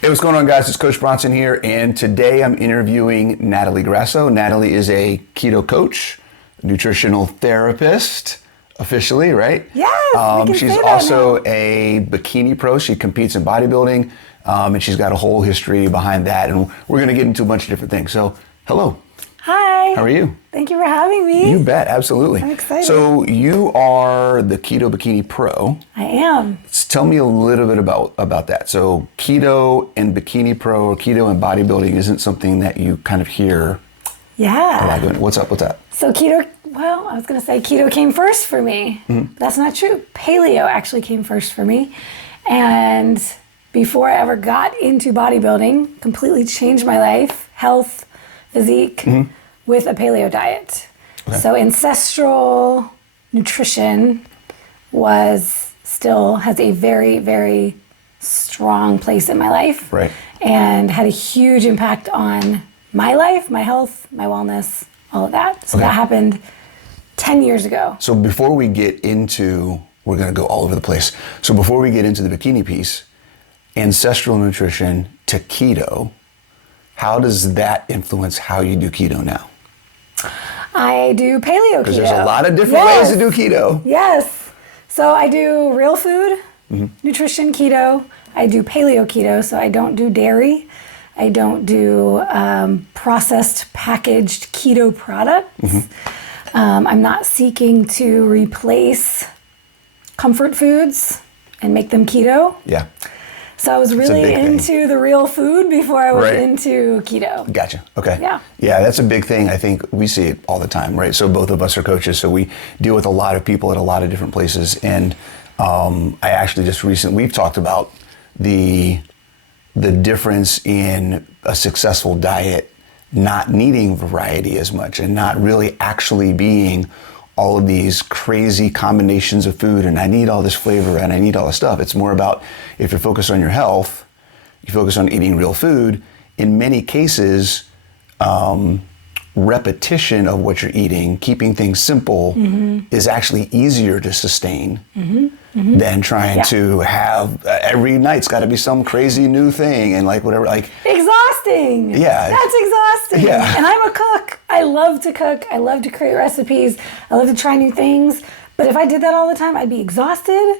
Hey, what's going on, guys? It's Coach Bronson here, and today I'm interviewing Natalie Grasso. Natalie is a keto coach, nutritional therapist, officially, right? Yes, we can she's say that also now. a bikini pro. She competes in bodybuilding, and she's got a whole history behind that, and we're going to get into a bunch of different things. So, hello. Hi. How are you? Thank you for having me. You bet, absolutely. I'm excited. So, you are the Keto Bikini Pro. I am. Tell me a little bit about that. So keto and bikini pro, or keto and bodybuilding isn't something that you kind of hear a lot. Yeah. What's up with that? So keto, well, I was going to say keto came first for me. Mm-hmm. That's not true. Paleo actually came first for me. And before I ever got into bodybuilding, completely changed my life, health, physique, with a paleo diet. Okay. So ancestral nutrition still has a very, very strong place in my life. Right. And had a huge impact on my life, my health, my wellness, all of that. So Okay. that happened 10 years ago. So before we get into, we're going to go all over the place. So before we get into the bikini piece, ancestral nutrition to keto, how does that influence how you do keto now? I do paleo keto. Because there's a lot of different ways to do keto. Yes. So I do real food, nutrition keto. I do paleo keto, so I don't do dairy. I don't do processed, packaged keto products. I'm not seeking to replace comfort foods and make them keto. Yeah. So I was a really big thing. into the real food before I was Right. into keto. Gotcha. Okay. Yeah. Yeah, that's a big thing. I think we see it all the time, right? So both of us are coaches, so we deal with a lot of people at a lot of different places. And I actually we've talked about the difference in a successful diet not needing variety as much and not really actually being all of these crazy combinations of food and I need all this flavor and I need all this stuff. It's more about if you're focused on your health, you focus on eating real food. In many cases, repetition of what you're eating, keeping things simple is actually easier to sustain than trying to have every night's got to be some crazy new thing and like whatever, like Exhausting. Yeah. That's exhausting. Yeah. And I'm a cook. I love to cook. I love to create recipes. I love to try new things. But if I did that all the time, I'd be exhausted.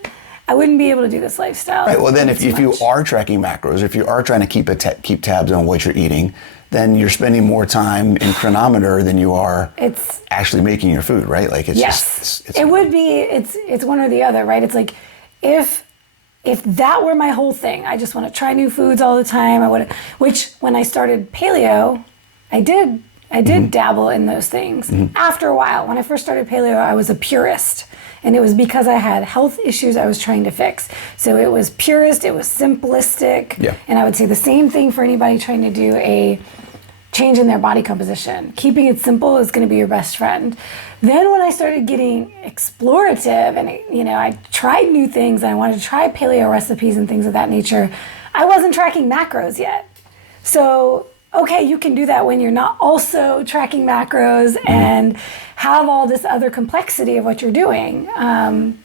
I wouldn't be able to do this lifestyle. Right. Well, then It's if you much. are tracking macros, if you are trying to keep tabs on what you're eating, then you're spending more time in chronometer than you are It's actually making your food, right? Like it's yes. just it's It would be. It's one or the other, right? It's like if that were my whole thing, I just want to try new foods all the time. Which when I started paleo, I did dabble in those things. After a while, when I first started paleo, I was a purist. And it was because I had health issues I was trying to fix. So it was purist, it was simplistic. Yeah. And I would say the same thing for anybody trying to do a change in their body composition. Keeping it simple is going to be your best friend. Then when I started getting explorative and I tried new things and I wanted to try paleo recipes and things of that nature, I wasn't tracking macros yet. So, okay, you can do that when you're not also tracking macros and have all this other complexity of what you're doing.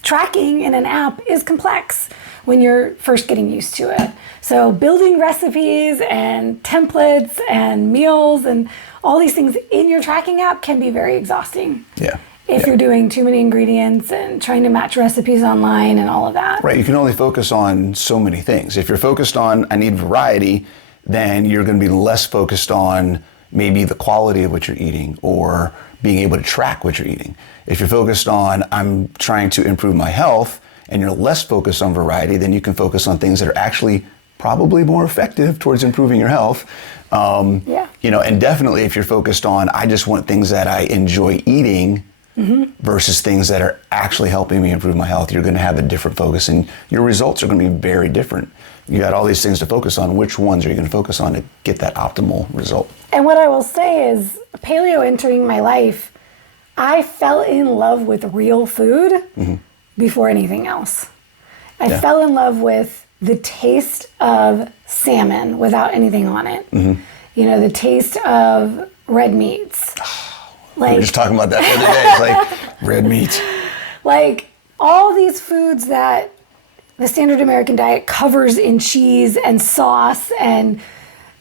Tracking in an app is complex when you're first getting used to it. So building recipes and templates and meals and all these things in your tracking app can be very exhausting. yeah. If you're doing too many ingredients and trying to match recipes online and all of that. Right, you can only focus on so many things. If you're focused on I need variety, then you're going to be less focused on maybe the quality of what you're eating or being able to track what you're eating. If you're focused on I'm trying to improve my health and you're less focused on variety, then you can focus on things that are actually probably more effective towards improving your health. And definitely if you're focused on I just want things that I enjoy eating versus things that are actually helping me improve my health, you're going to have a different focus and your results are going to be very different. You got all these things to focus on. Which ones are you going to focus on to get that optimal result? And what I will say is paleo entering my life, I fell in love with real food before anything else. I fell in love with the taste of salmon without anything on it. The taste of red meats. We were just talking about that the other day. It's like red meat. Like all these foods that the standard American diet covers in cheese and sauce and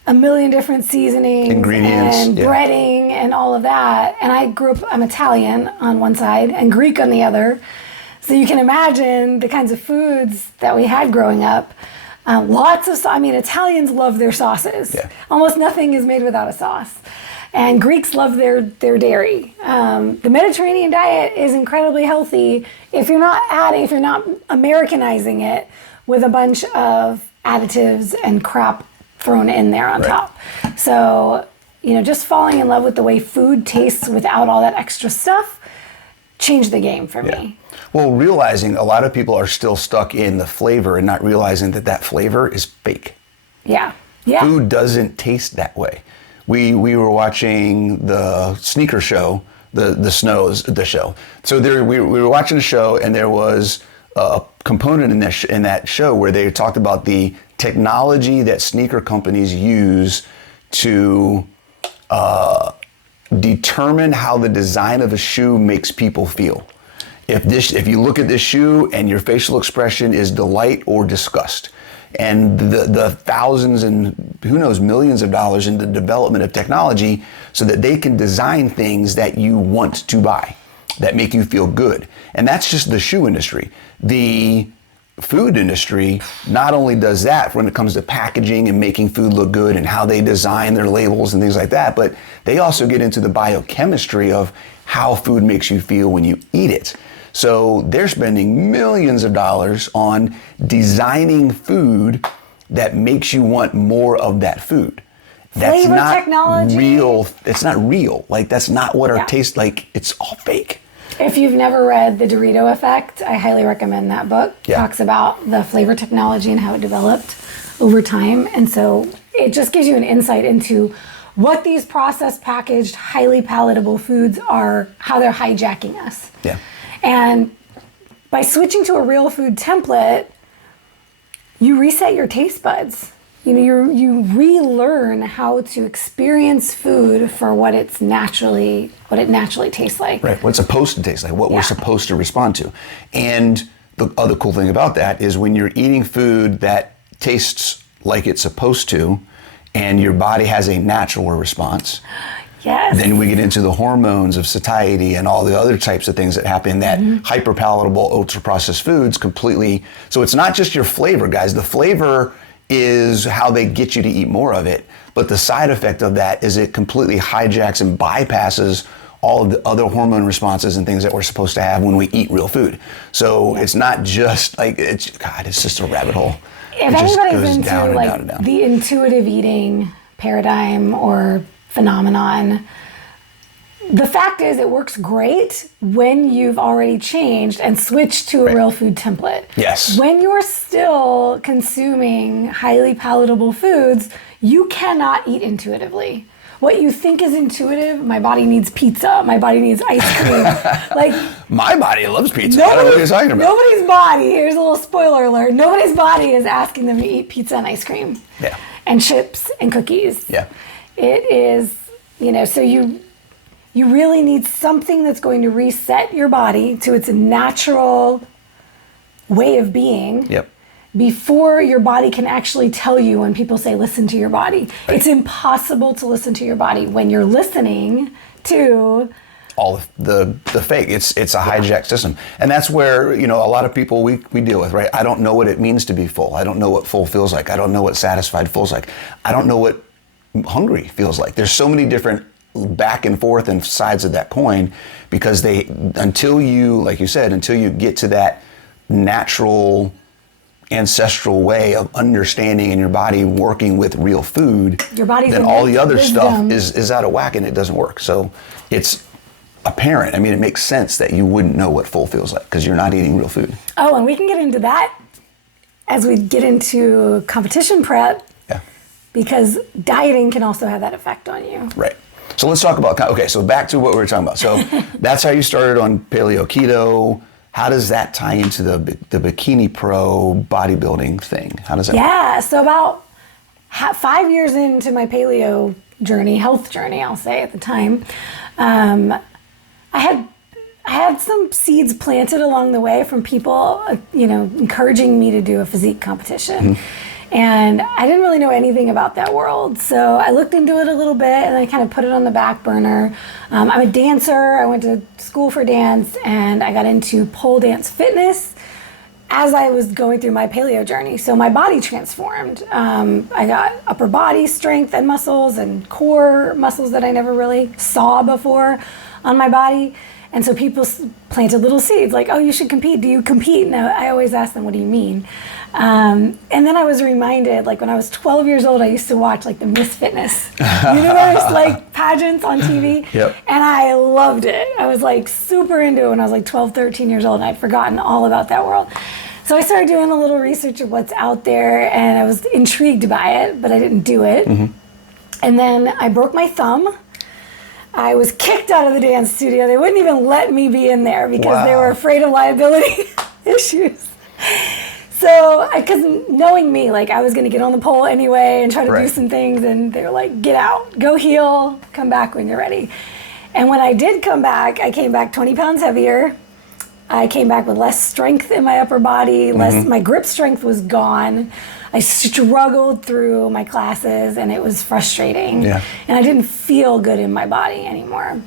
a million different seasonings, ingredients, and breading and all of that. And I'm Italian on one side and Greek on the other. So you can imagine the kinds of foods that we had growing up. Italians love their sauces. Yeah. Almost nothing is made without a sauce. And Greeks love their dairy. The Mediterranean diet is incredibly healthy if you're not Americanizing it with a bunch of additives and crap thrown in there on top. So, just falling in love with the way food tastes without all that extra stuff changed the game for me. Well, realizing a lot of people are still stuck in the flavor and not realizing that flavor is fake. Yeah. Food doesn't taste that way. We were watching the sneaker show, the show. So we were watching the show, and there was a component in that show where they talked about the technology that sneaker companies use to determine how the design of a shoe makes people feel. If you look at this shoe and your facial expression is delight or disgust, and the thousands and who knows millions of dollars in the development of technology so that they can design things that you want to buy, that make you feel good. And that's just the shoe industry. The food industry not only does that when it comes to packaging and making food look good and how they design their labels and things like that, but they also get into the biochemistry of how food makes you feel when you eat it. So they're spending millions of dollars on designing food that makes you want more of that food. That's Flavor not technology. real. It's not real. Like, that's not what our taste like. It's all fake. If you've never read The Dorito Effect, I highly recommend that book. It talks about the flavor technology and how it developed over time. And so it just gives you an insight into what these processed, packaged, highly palatable foods are, how they're hijacking us. Yeah. And by switching to a real food template, you reset your taste buds. You relearn how to experience food for what it naturally tastes like. Right, what it's supposed to taste like, what we're supposed to respond to. And the other cool thing about that is when you're eating food that tastes like it's supposed to, and your body has a natural response, then we get into the hormones of satiety and all the other types of things that happen that hyper-palatable, ultra-processed foods completely... So it's not just your flavor, guys. The flavor is how they get you to eat more of it. But the side effect of that is it completely hijacks and bypasses all of the other hormone responses and things that we're supposed to have when we eat real food. So it's not just like, it's just a rabbit hole. If anybody's into the intuitive eating paradigm or phenomenon, the fact is it works great when you've already changed and switched to a real food template. Yes. When you're still consuming highly palatable foods, you cannot eat intuitively. What you think is intuitive, my body needs pizza, my body needs ice cream. My body loves pizza. I don't know what you're talking about. Nobody's body, here's a little spoiler alert, nobody's body is asking them to eat pizza and ice cream. Yeah. And chips and cookies. Yeah. It is, so you really need something that's going to reset your body to its natural way of being. Yep. Before your body can actually tell you when people say, listen to your body. Right. It's impossible to listen to your body when you're listening to all the fake. It's a hijacked system. And that's where, a lot of people we deal with, right? I don't know what it means to be full. I don't know what full feels like. I don't know what satisfied feels like. I don't know what hungry feels like. There's so many different back and forth and sides of that coin because until you get to that natural ancestral way of understanding in your body working with real food, then all the other stuff is out of whack and it doesn't work. So it's apparent. I mean, it makes sense that you wouldn't know what full feels like because you're not eating real food. Oh, and we can get into that as we get into competition prep. Yeah. Because dieting can also have that effect on you. Right. So let's talk about, so back to what we were talking about. So that's how you started on paleo keto. How does that tie into the Bikini Pro bodybuilding thing? How does that work? So about 5 years into my paleo journey, health journey, I'll say at the time, I I had some seeds planted along the way from people, encouraging me to do a physique competition. And I didn't really know anything about that world. So I looked into it a little bit and I kind of put it on the back burner. I'm a dancer. I went to school for dance and I got into pole dance fitness as I was going through my paleo journey. So my body transformed. I got upper body strength and muscles and core muscles that I never really saw before on my body. And so people planted little seeds like, oh, you should compete. Do you compete? And I always ask them, what do you mean? And then I was reminded, like when I was 12 years old, I used to watch like the Miss Fitness universe, like pageants on TV. Yep. And I loved it. I was like super into it when I was like 12, 13 years old, and I'd forgotten all about that world. So I started doing a little research of what's out there, and I was intrigued by it, but I didn't do it. And then I broke my thumb. I was kicked out of the dance studio. They wouldn't even let me be in there because they were afraid of liability issues. So, because knowing me, like I was going to get on the pole anyway and try to do some things, and they were like, get out, go heal, come back when you're ready. And when I did come back, I came back 20 pounds heavier. I came back with less strength in my upper body, my grip strength was gone. I struggled through my classes and it was frustrating. Yeah. And I didn't feel good in my body anymore.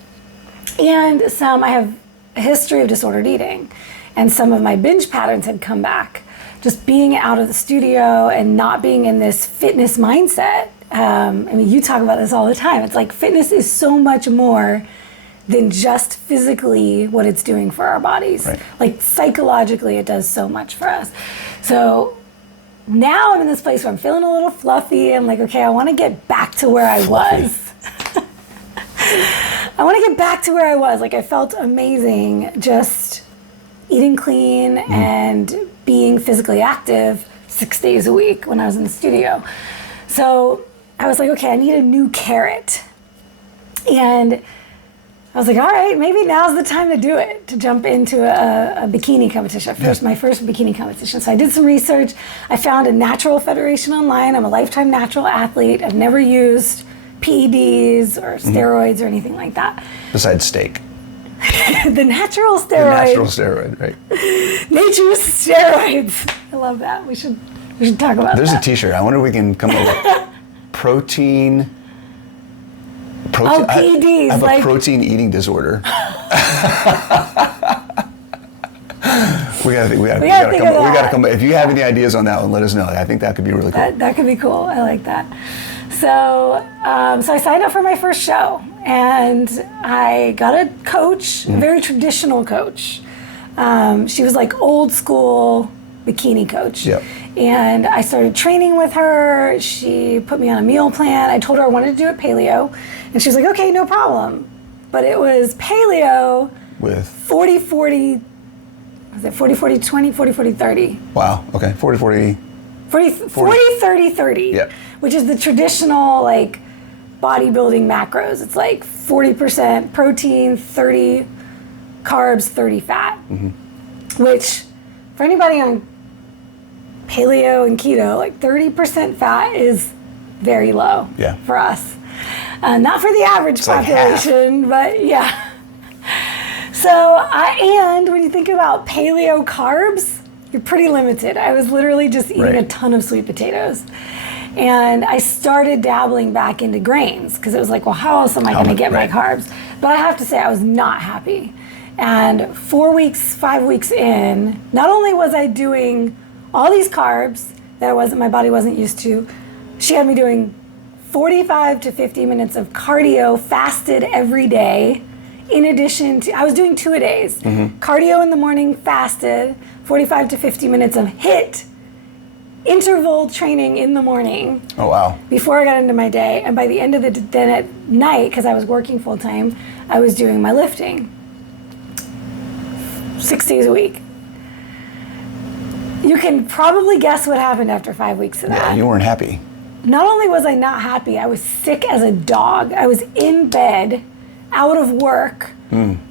And I have a history of disordered eating, and some of my binge patterns had come back. Just being out of the studio and not being in this fitness mindset. I mean, you talk about this all the time. It's like fitness is so much more than just physically what it's doing for our bodies. Right. Like psychologically, it does so much for us. So now I'm in this place where I'm feeling a little fluffy. I'm like, okay, I want to get back to where I was. I want to get back to where I was. Like I felt amazing just eating clean and being physically active 6 days a week when I was in the studio. So I was like, okay, I need a new carrot. And I was like, all right, maybe now's the time to do it, to jump into a bikini competition. My first bikini competition. So I did some research. I found a natural federation online. I'm a lifetime natural athlete. I've never used PEDs or steroids or anything like that. Besides steak. The natural steroid. The natural steroid, right. Nature's steroids. I love that. We should talk about There's that. a t-shirt. I wonder if we can come up with protein. PEDs. I have a protein eating disorder. We gotta come. If you have any ideas on that one, let us know. I think that could be really cool. That could be cool. I like that. So I signed up for my first show, and I got a coach, a very traditional coach. She was like old school bikini coach. Yep. And I started training with her. She put me on a meal plan. I told her I wanted to do it paleo. And she was like, okay, no problem. But it was paleo with 40-40, was it 40-40-20, 40-40-30? Wow, okay, 40-40. 40-30-30, yep. Which is the traditional like bodybuilding macros. It's like 40% protein, 30 carbs, 30 fat. Which for anybody on paleo and keto, like 30% fat is very low for us. Not for the average population, but yeah. So, and when you think about paleo carbs, you're pretty limited. I was literally just eating a ton of sweet potatoes. And I started dabbling back into grains because it was like, well, how else am I going to get my carbs? But I have to say, I was not happy. And 4 weeks, 5 weeks in, not only was I doing all these carbs that my body wasn't used to, she had me doing 45 to 50 minutes of cardio fasted every day. In addition to, I was doing 2 a days. Cardio in the morning, fasted, 45 to 50 minutes of HIIT, interval training in the morning. Oh, wow. Before I got into my day. And by the end of the day, then at night, because I was working full time, I was doing my lifting 6 days a week. You can probably guess what happened after 5 weeks of that. Yeah, you weren't happy. Not only was I not happy, I was sick as a dog. I was in bed, out of work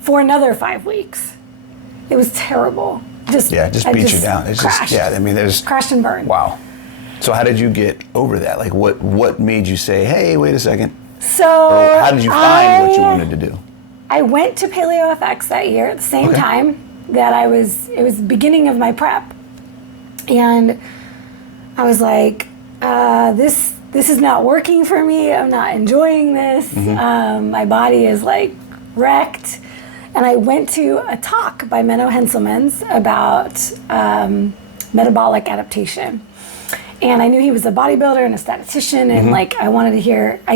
for another 5 weeks. It was terrible. Just beat you down. It's crashed. There's crashed and burned. Wow. So how did you get over that? Like what made you say, hey, wait a second? So or how did you find what you wanted to do? I went to Paleo FX that year at the same time that it was the beginning of my prep. And I was like, this is not working for me. I'm not enjoying this. My body is like wrecked. And I went to a talk by Menno Henselmans about metabolic adaptation. And I knew he was a bodybuilder and a statistician, and I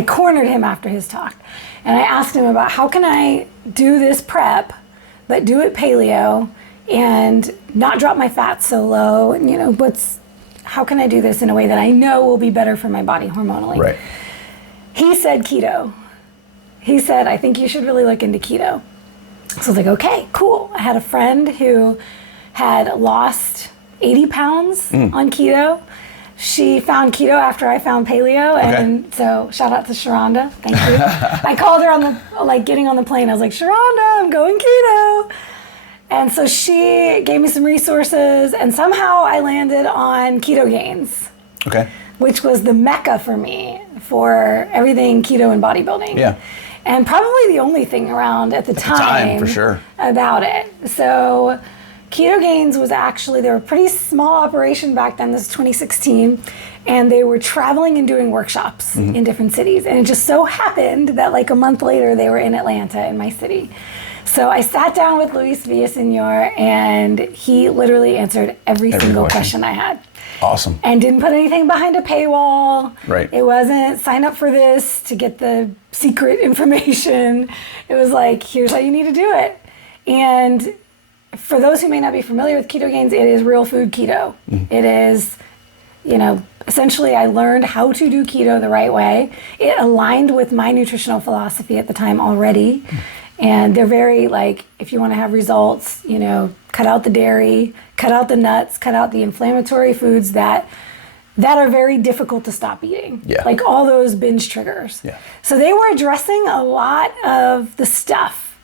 cornered him after his talk. And I asked him about how can I do this prep, but do it paleo and not drop my fat so low, and how can I do this in a way that I know will be better for my body hormonally? Right. He said keto. He said, I think you should really look into keto. So I was like, okay, cool. I had a friend who had lost 80 pounds on keto. She found keto after I found paleo, and so shout out to Sharonda. Thank you. I called her on the getting on the plane. I was like, Sharonda, I'm going keto. And so she gave me some resources, and somehow I landed on Ketogains, which was the mecca for me for everything keto and bodybuilding. Yeah. And probably the only thing around at the time for sure. about it. So Ketogains was actually, they were a pretty small operation back then. This is 2016. And they were traveling and doing workshops in different cities. And it just so happened that like a month later, they were in Atlanta, in my city. So I sat down with Luis Villaseñor, and he literally answered every single question I had. Awesome. And didn't put anything behind a paywall. Right. It wasn't sign up for this to get the secret information. It was like, here's how you need to do it. And for those who may not be familiar with Ketogains, it is real food keto. It is, essentially I learned how to do keto the right way. It aligned with my nutritional philosophy at the time already. And they're very if you want to have results, cut out the dairy, cut out the nuts, cut out the inflammatory foods that are very difficult to stop eating. Yeah. Like all those binge triggers. Yeah. So they were addressing a lot of the stuff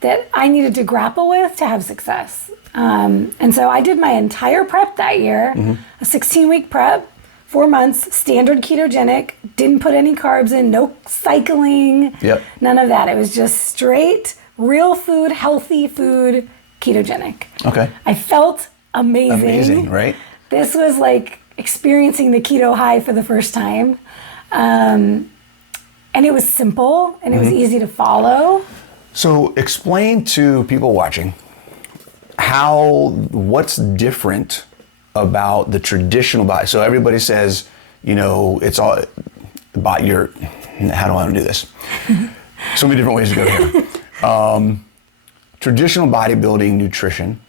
that I needed to grapple with to have success. And so I did my entire prep that year, a 16-week prep, 4 months, standard ketogenic, didn't put any carbs in, no cycling, none of that. It was just straight, real food, healthy food, ketogenic. Okay. I felt amazing. Amazing, right? This was like experiencing the keto high for the first time. And it was simple, and it was easy to follow. So explain to people watching what's different about the traditional body. So everybody says, it's all about how do I want to do this? So many different ways to go here. Traditional bodybuilding nutrition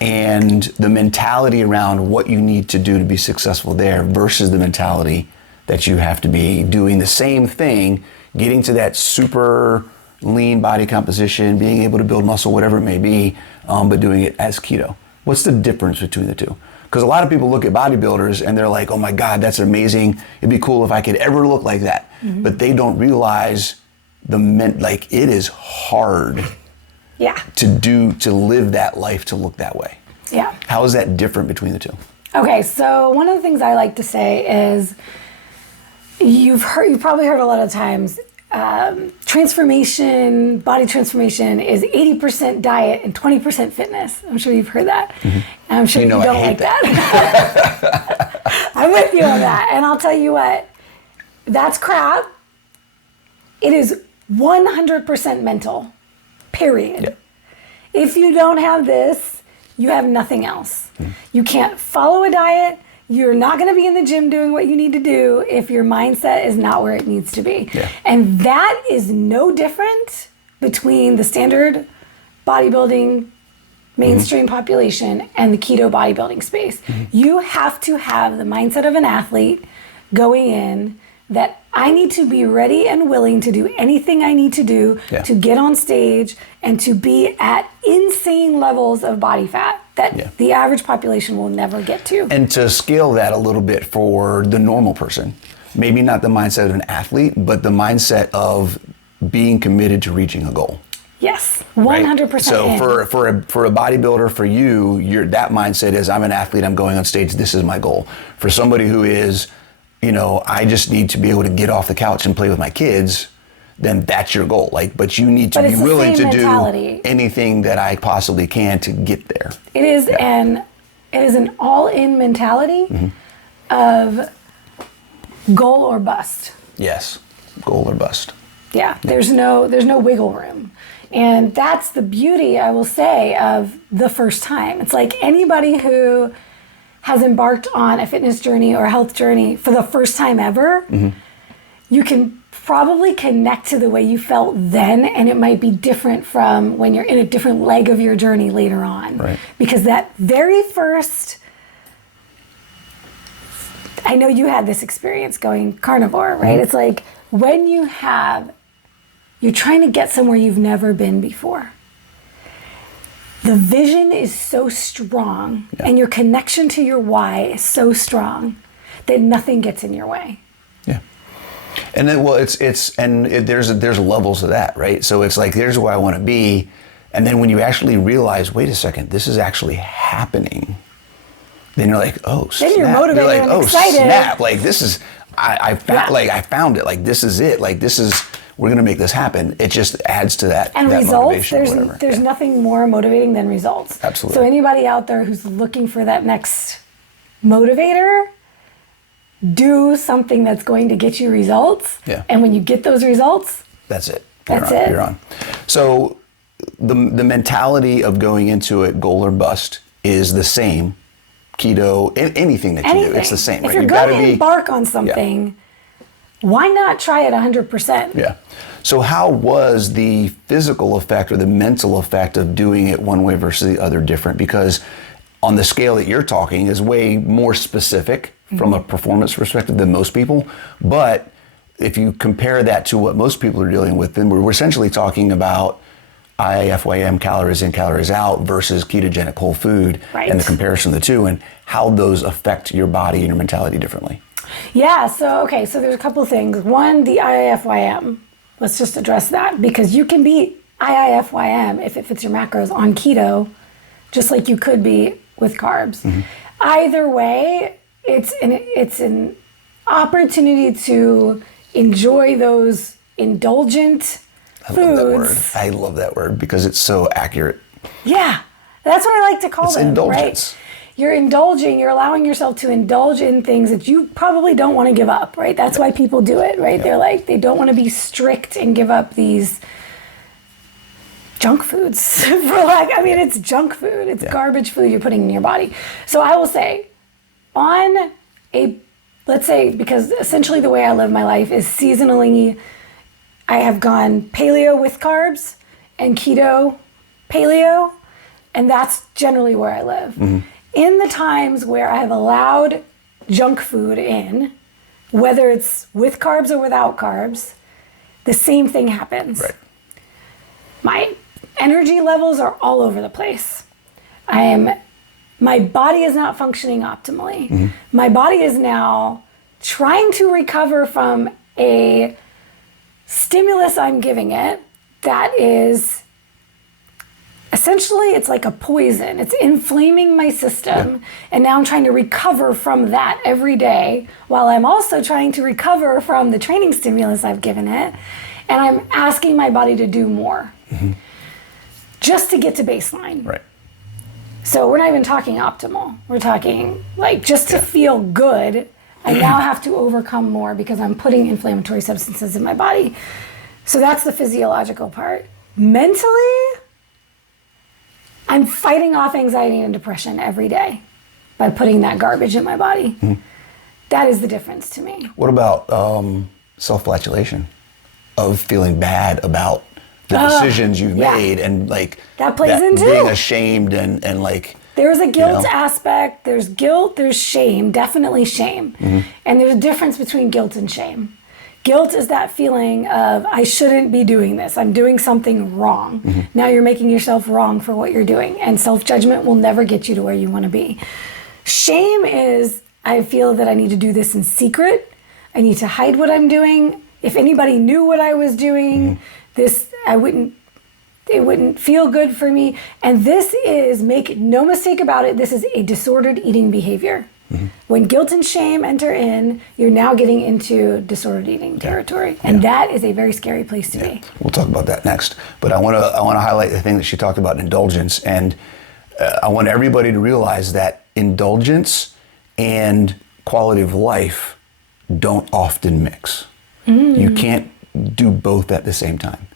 and the mentality around what you need to do to be successful there versus the mentality that you have to be doing the same thing, getting to that super lean body composition, being able to build muscle, whatever it may be, but doing it as keto. What's the difference between the two? Because a lot of people look at bodybuilders and they're like, oh my God, that's amazing. It'd be cool if I could ever look like that. But they don't realize it is hard to live that life, to look that way. Yeah. How is that different between the two? Okay, so one of the things I like to say is you've probably heard a lot of times, body transformation is 80% diet and 20% fitness. I'm sure you've heard that. And I'm sure you don't like that. I'm with you on that. And I'll tell you what, that's crap. It is 100% mental, period. Yep. If you don't have this, you have nothing else. You can't follow a diet. You're not going to be in the gym doing what you need to do if your mindset is not where it needs to be. Yeah. And that is no different between the standard bodybuilding mainstream population and the keto bodybuilding space. You have to have the mindset of an athlete going in that I need to be ready and willing to do anything I need to do to get on stage and to be at insane levels of body fat that the average population will never get to. And to scale that a little bit for the normal person, maybe not the mindset of an athlete, but the mindset of being committed to reaching a goal. Yes, 100%. Right? So for a bodybuilder, for you, that mindset is, I'm an athlete, I'm going on stage, this is my goal. For somebody who is, I just need to be able to get off the couch and play with my kids, then that's your goal. Like, but you need to But be it's the willing to same do mentality. anything that I possibly can to get there. It is an all-in mentality of goal or bust. Yes, goal or bust. Yeah, there's no wiggle room. And that's the beauty, I will say, of the first time. It's like anybody who has embarked on a fitness journey or a health journey for the first time ever, you can probably connect to the way you felt then, and it might be different from when you're in a different leg of your journey later on. Right. Because that very first, I know you had this experience going carnivore, right? It's like when you're trying to get somewhere you've never been before. The vision is so strong and your connection to your why is so strong that nothing gets in your way. Yeah. And then, well, there's levels of that, right? So it's like, here's where I want to be. And then when you actually realize, wait a second, this is actually happening. Then you're like, oh, snap. Then you're motivated like, and oh, excited. Snap. Like, this is, I found it. Like, this is it. Like, we're going to make this happen. It just adds to that. And that results, motivation there's nothing more motivating than results. Absolutely. So anybody out there who's looking for that next motivator, do something that's going to get you results. Yeah. And when you get those results, that's it. You're on. So the mentality of going into it, goal or bust, is the same. Keto, anything that you do, it's the same. If right? you're going to embark on something, why not try it 100%? Yeah. So how was the physical effect or the mental effect of doing it one way versus the other different? Because on the scale that you're talking is way more specific from a performance perspective than most people. But if you compare that to what most people are dealing with, then we're essentially talking about IFYM, calories in, calories out, versus ketogenic whole food, and the comparison of the two, and how those affect your body and your mentality differently. Yeah, so there's a couple of things. One, the IFYM. Let's just address that, because you can be IFYM if it fits your macros on keto, just like you could be with carbs. Either way, it's an opportunity to enjoy those indulgent foods. I love that word because it's so accurate. Yeah, that's what I like to call them. Indulgence. Right? You're allowing yourself to indulge in things that you probably don't want to give up, right? That's why people do it, right? They're like, they don't want to be strict and give up these junk foods. It's junk food. It's garbage food you're putting in your body. So I will say, let's say, because essentially the way I live my life is seasonally, I have gone paleo with carbs and keto paleo, and that's generally where I live. In the times where I have allowed junk food in, whether it's with carbs or without carbs, the same thing happens. Right. My energy levels are all over the place. My body is not functioning optimally. My body is now trying to recover from a stimulus I'm giving it that is essentially, it's like a poison. It's inflaming my system. And now I'm trying to recover from that every day, while I'm also trying to recover from the training stimulus I've given it. And I'm asking my body to do more just to get to baseline. Right. So we're not even talking optimal. We're talking like just to feel good. I now have to overcome more because I'm putting inflammatory substances in my body. So that's the physiological part. Mentally, I'm fighting off anxiety and depression every day by putting that garbage in my body. That is the difference to me. What about self-flagellation of feeling bad about the decisions you've made and like that plays into being ashamed and like there's a guilt aspect, there's guilt, there's shame, definitely shame. And there's a difference between guilt and shame. Guilt is that feeling of, I shouldn't be doing this. I'm doing something wrong. Now you're making yourself wrong for what you're doing. And self-judgment will never get you to where you want to be. Shame is, I feel that I need to do this in secret. I need to hide what I'm doing. If anybody knew what I was doing, it wouldn't feel good for me. And this is, make no mistake about it, this is a disordered eating behavior. When guilt and shame enter in, you're now getting into disordered eating territory. And that is a very scary place to be. We'll talk about that next. But I want to highlight the thing that she talked about, indulgence. And I want everybody to realize that indulgence and quality of life don't often mix. You can't do both at the same time.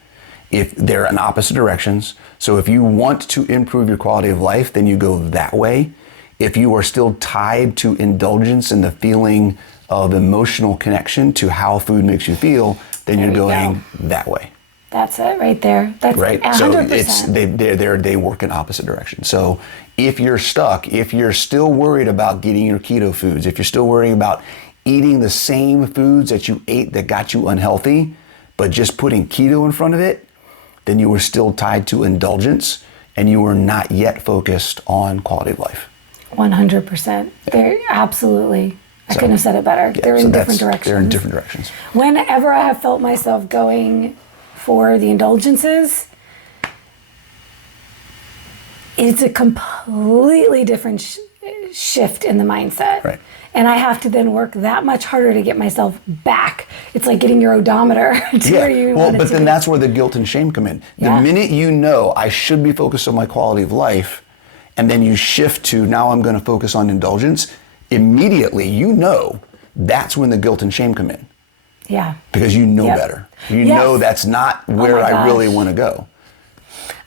If they're in opposite directions. So if you want to improve your quality of life, then you go that way. If you are still tied to indulgence and the feeling of emotional connection to how food makes you feel, then you're going that way. That's it right there. That's right. 100%. So they work in opposite directions. So if you're stuck, if you're still worried about getting your keto foods, if you're still worrying about eating the same foods that you ate that got you unhealthy, but just putting keto in front of it, then you were still tied to indulgence and you were not yet focused on quality of life. 100%. They're absolutely. I couldn't have said it better. They're in different directions. They're in different directions. Whenever I have felt myself going for the indulgences, it's a completely different shift in the mindset. Right. And I have to then work that much harder to get myself back. It's like getting your odometer to where you want it to be. But then that's where the guilt and shame come in. The minute you know I should be focused on my quality of life, and then you shift to now I'm going to focus on indulgence, immediately you know that's when the guilt and shame come in. Yeah. Because you know better. You know that's not where I really want to go.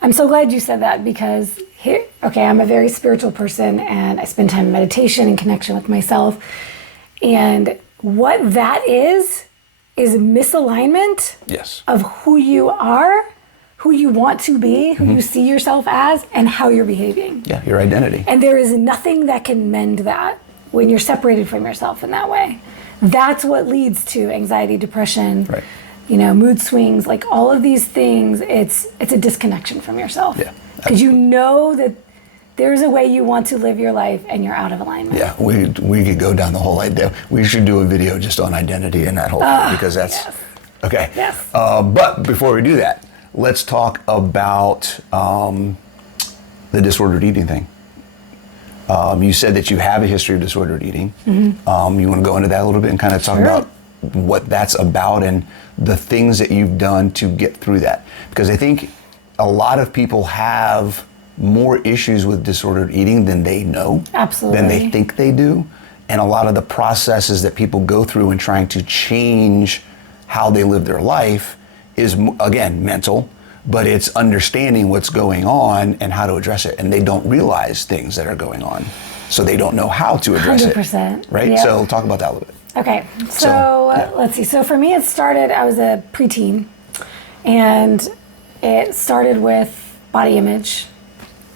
I'm so glad you said that because I'm a very spiritual person and I spend time in meditation and connection with myself. And what that is misalignment of who you are, who you want to be, who you see yourself as, and how you're behaving. Yeah, your identity. And there is nothing that can mend that when you're separated from yourself in that way. That's what leads to anxiety, depression, mood swings, like all of these things. It's a disconnection from yourself. Yeah, because you know that there's a way you want to live your life and you're out of alignment. Yeah, we could go down the whole idea. We should do a video just on identity and that whole thing because that's okay. Yes. But before we do that, let's talk about the disordered eating thing. You said that you have a history of disordered eating. You want to go into that a little bit and kind of talk about what that's about and the things that you've done to get through that? Because I think a lot of people have more issues with disordered eating than they know. Absolutely. Than they think they do. And a lot of the processes that people go through in trying to change how they live their life is, again, mental, but it's understanding what's going on and how to address it. And they don't realize things that are going on. So they don't know how to address 100%. it. Right? Yep. So talk about that a little bit. Okay. So let's see. So for me, it started, I was a preteen. And it started with body image.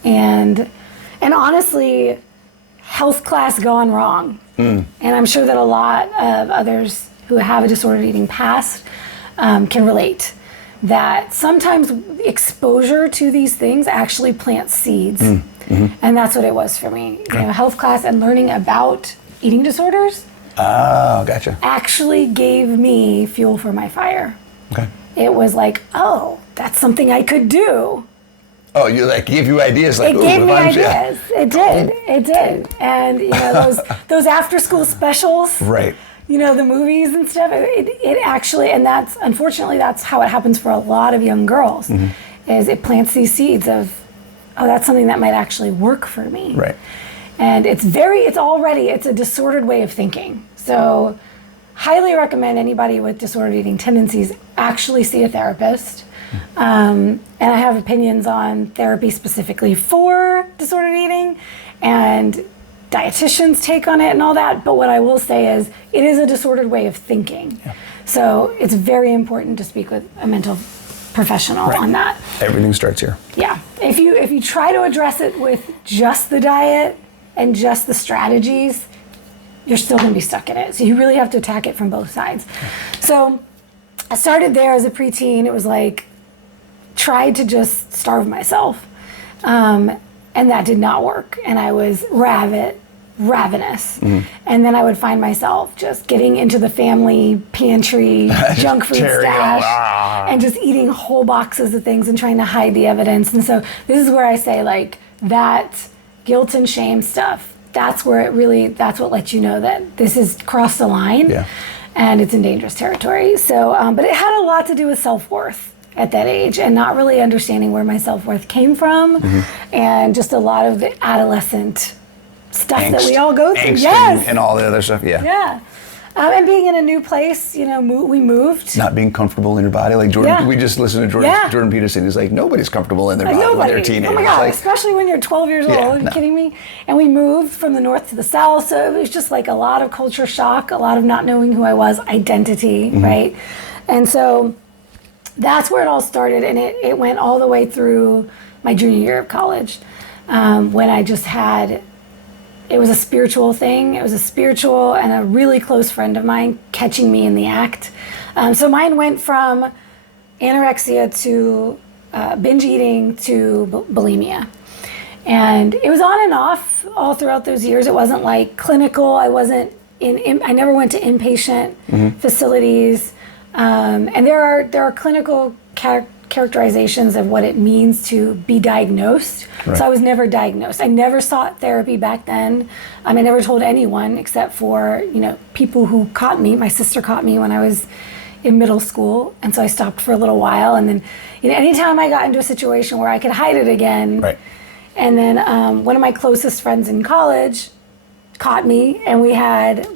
And honestly, health class gone wrong. And I'm sure that a lot of others who have a disordered eating past can relate. That sometimes exposure to these things actually plants seeds. And that's what it was for me. You know, health class and learning about eating disorders gotcha. actually gave me fuel for my fire. Okay. It was like, oh, that's something I could do. Oh, you gave you ideas like, it gave me ideas. It did. And you know, those after school specials. Right. You know, the movies and stuff, it actually, and that's, unfortunately, that's how it happens for a lot of young girls, is it plants these seeds of, oh, that's something that might actually work for me. Right. And it's a disordered way of thinking. So highly recommend anybody with disordered eating tendencies actually see a therapist. And I have opinions on therapy specifically for disordered eating and dietitians' take on it and all that, but what I will say is it is a disordered way of thinking. Yeah. So it's very important to speak with a mental professional on that. Everything starts here. Yeah. If you try to address it with just the diet and just the strategies, you're still going to be stuck in it. So you really have to attack it from both sides. So I started there as a preteen. It was like, tried to just starve myself. And that did not work. And I was ravenous. And then I would find myself just getting into the family pantry, junk food stash, and just eating whole boxes of things and trying to hide the evidence. And so this is where I say, like, that guilt and shame stuff that's what lets you know that this has crossed the line. Yeah. And it's in dangerous territory. So, but it had a lot to do with self-worth at that age, and not really understanding where my self-worth came from, and just a lot of the adolescent stuff that we all go through. Yes. And all the other stuff. Yeah. Yeah. And being in a new place, we moved. Not being comfortable in your body. Like Jordan, we just listened to Jordan Peterson. He's like, nobody's comfortable in their body when they're teenagers. Oh my God, like, especially when you're 12 years old. Are you kidding me? And we moved from the north to the south. So it was just like a lot of culture shock, a lot of not knowing who I was, identity, right? And so that's where it all started. And it went all the way through my junior year of college, when I just had... It was a spiritual thing. It was a spiritual and a really close friend of mine catching me in the act. So mine went from anorexia to binge eating to bulimia. And it was on and off all throughout those years. It wasn't like clinical. I never went to inpatient facilities. And there are clinical characterizations of what it means to be diagnosed. Right. So I was never diagnosed. I never sought therapy back then. I never told anyone except for, people who caught me. My sister caught me when I was in middle school. And so I stopped for a little while. And then, anytime I got into a situation where I could hide it again. Right. And then one of my closest friends in college caught me, and we had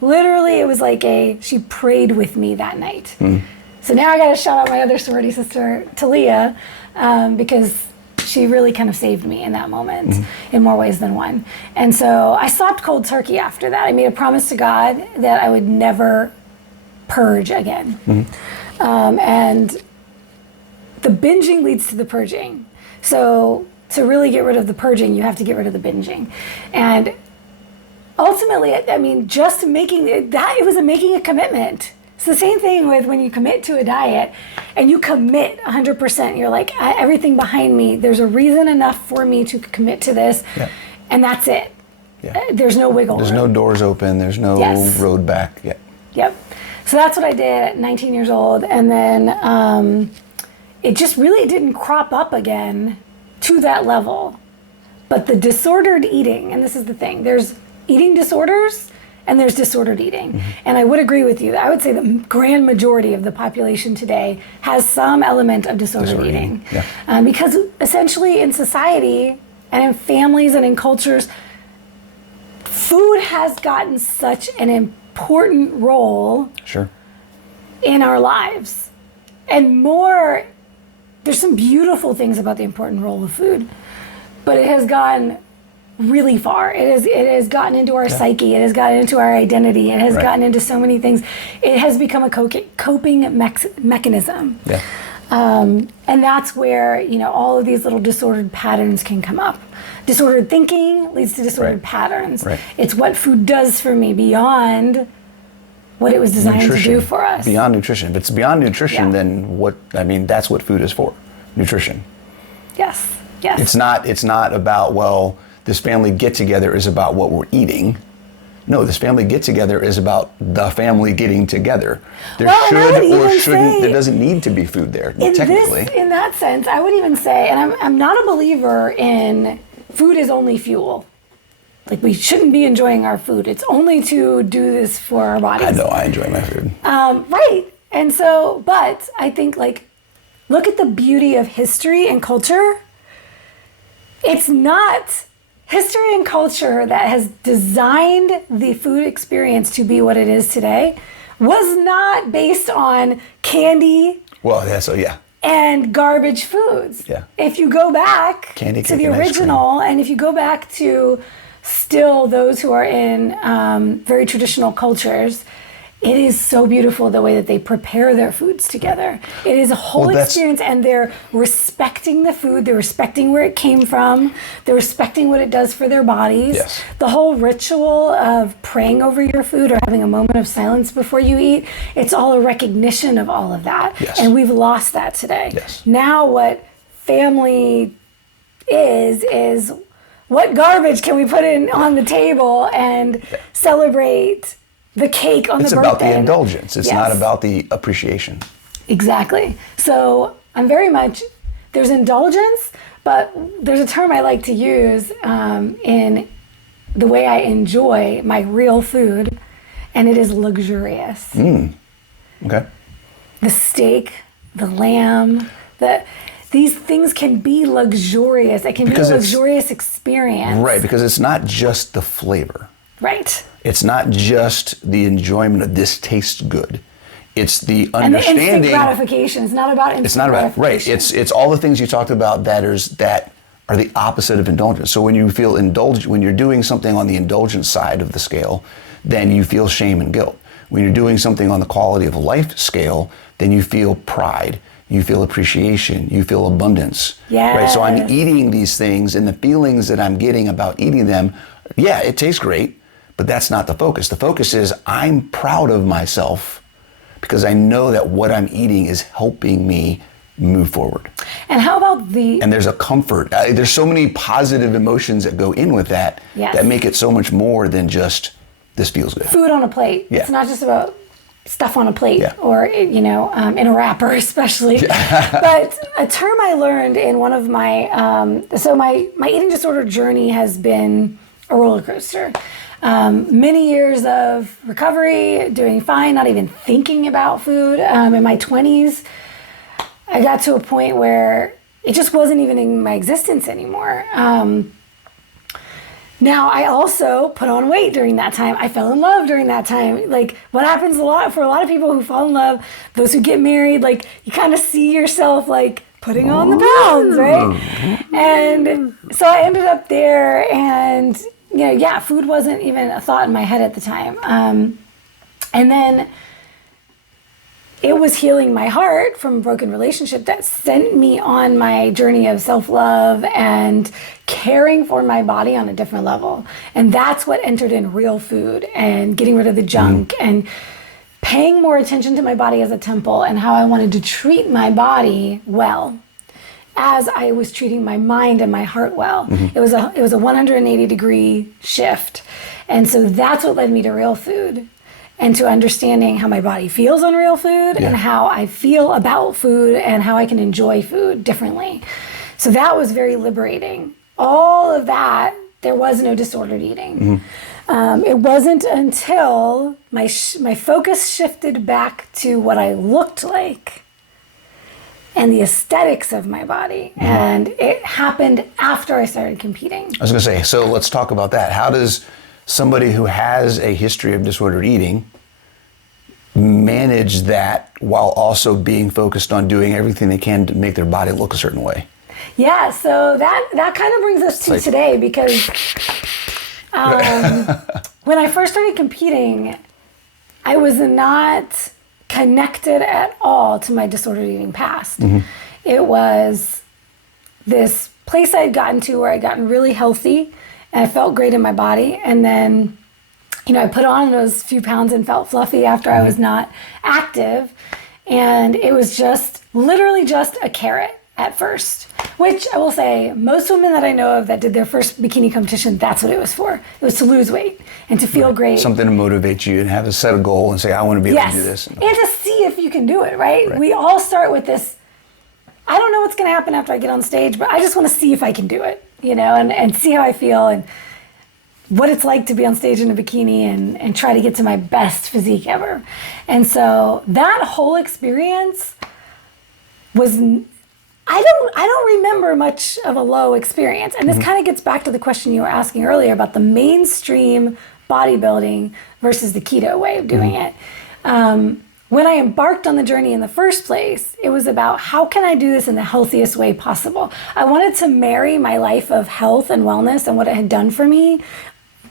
literally it was she prayed with me that night. So now I got to shout out my other sorority sister, Talia, because she really kind of saved me in that moment in more ways than one. And so I stopped cold turkey after that. I made a promise to God that I would never purge again. And the binging leads to the purging. So to really get rid of the purging, you have to get rid of the binging. And ultimately, just making it was making a commitment. It's the same thing with when you commit to a diet and you commit 100%. You're like, everything behind me, there's a reason enough for me to commit to this, and that's it. Yeah. There's no wiggle room. There's no doors open. There's no road back. Yep. So that's what I did at 19 years old. And then it just really didn't crop up again to that level. But the disordered eating, and this is the thing, there's eating disorders and there's disordered eating. And I would agree with you. I would say the grand majority of the population today has some element of disordered eating. Because essentially in society and in families and in cultures, food has gotten such an important role in our lives. And there's some beautiful things about the important role of food, but it has gone really far. It has gotten into our psyche. It has gotten into our identity. It has gotten into so many things. It has become a coping mechanism. And that's where, all of these little disordered patterns can come up. Disordered thinking leads to disordered patterns. It's what food does for me beyond what it was designed to do for us. Beyond nutrition. If it's beyond nutrition, then that's what food is for. Nutrition. Yes. It's not about, this family get-together is about what we're eating. No, this family get-together is about the family getting together. There there doesn't need to be food there, technically. In that sense, I would even say, and I'm not a believer in food is only fuel. We shouldn't be enjoying our food. It's only to do this for our bodies. I know, I enjoy my food. Right. And so, but I think look at the beauty of history and culture. It's not history and culture that has designed the food experience to be what it is today was not based on candy. And garbage foods. If you go back to the original, and if you go back to still those who are in very traditional cultures, it is so beautiful the way that they prepare their foods together. It is a whole experience, and they're respecting the food. They're respecting where it came from. They're respecting what it does for their bodies. The whole ritual of praying over your food or having a moment of silence before you eat, it's all a recognition of all of that. And we've lost that today. Now what family is what garbage can we put on the table and celebrate the cake on the birthday. It's about the indulgence. It's not about the appreciation. Exactly. So I'm very much, there's indulgence, but there's a term I like to use in the way I enjoy my real food, and it is luxurious. Okay. The steak, the lamb, these things can be luxurious. It can be a luxurious experience. Right, because it's not just the flavor. Right. It's not just the enjoyment of this tastes good. It's the understanding. And the instant gratification. It's not about instant gratification. Right. It's all the things you talked about that are the opposite of indulgence. So when you feel indulgent, when you're doing something on the indulgence side of the scale, then you feel shame and guilt. When you're doing something on the quality of life scale, then you feel pride, you feel appreciation, you feel abundance. Yes. Right. So I'm eating these things, and the feelings that I'm getting about eating them, yeah, it tastes great, but that's not the focus. The focus is I'm proud of myself because I know that what I'm eating is helping me move forward. And how about and there's a comfort. There's so many positive emotions that go in with that that make it so much more than just this feels good. Food on a plate. Yeah. It's not just about stuff on a plate or, in a wrapper especially. But a term I learned in one of my, so my eating disorder journey has been a roller coaster. Many years of recovery, doing fine, not even thinking about food. In my 20s, I got to a point where it just wasn't even in my existence anymore. Now, I also put on weight during that time. I fell in love during that time. Like, what happens for a lot of people who fall in love, those who get married, like, you kind of see yourself, like, putting on the pounds, right? And so I ended up there, and, food wasn't even a thought in my head at the time. And then it was healing my heart from a broken relationship that sent me on my journey of self-love and caring for my body on a different level. And that's what entered in real food and getting rid of the junk and paying more attention to my body as a temple and how I wanted to treat my body well as I was treating my mind and my heart well. It was a 180-degree shift. And so that's what led me to real food. And to understanding how my body feels on real food and how I feel about food and how I can enjoy food differently. So that was very liberating. All of that, there was no disordered eating. It wasn't until my focus shifted back to what I looked like and the aesthetics of my body. And it happened after I started competing. I was going to say, so let's talk about that. How does somebody who has a history of disordered eating manage that while also being focused on doing everything they can to make their body look a certain way? Yeah, so that kind of brings us to today, because when I first started competing, I was not connected at all to my disordered eating past. It was this place I had gotten to where I'd gotten really healthy and I felt great in my body. And then, I put on those few pounds and felt fluffy after I was not active. And it was literally just a carrot at first, which I will say, most women that I know of that did their first bikini competition, that's what it was for. It was to lose weight and to feel great. Something to motivate you and have a set a goal and say, I want to be able to do this. And to see if you can do it, right? We all start with this, I don't know what's going to happen after I get on stage, but I just want to see if I can do it, and see how I feel and what it's like to be on stage in a bikini and try to get to my best physique ever. And so that whole experience was, I don't remember much of a low experience. And this kind of gets back to the question you were asking earlier about the mainstream bodybuilding versus the keto way of doing it. When I embarked on the journey in the first place, it was about how can I do this in the healthiest way possible? I wanted to marry my life of health and wellness and what it had done for me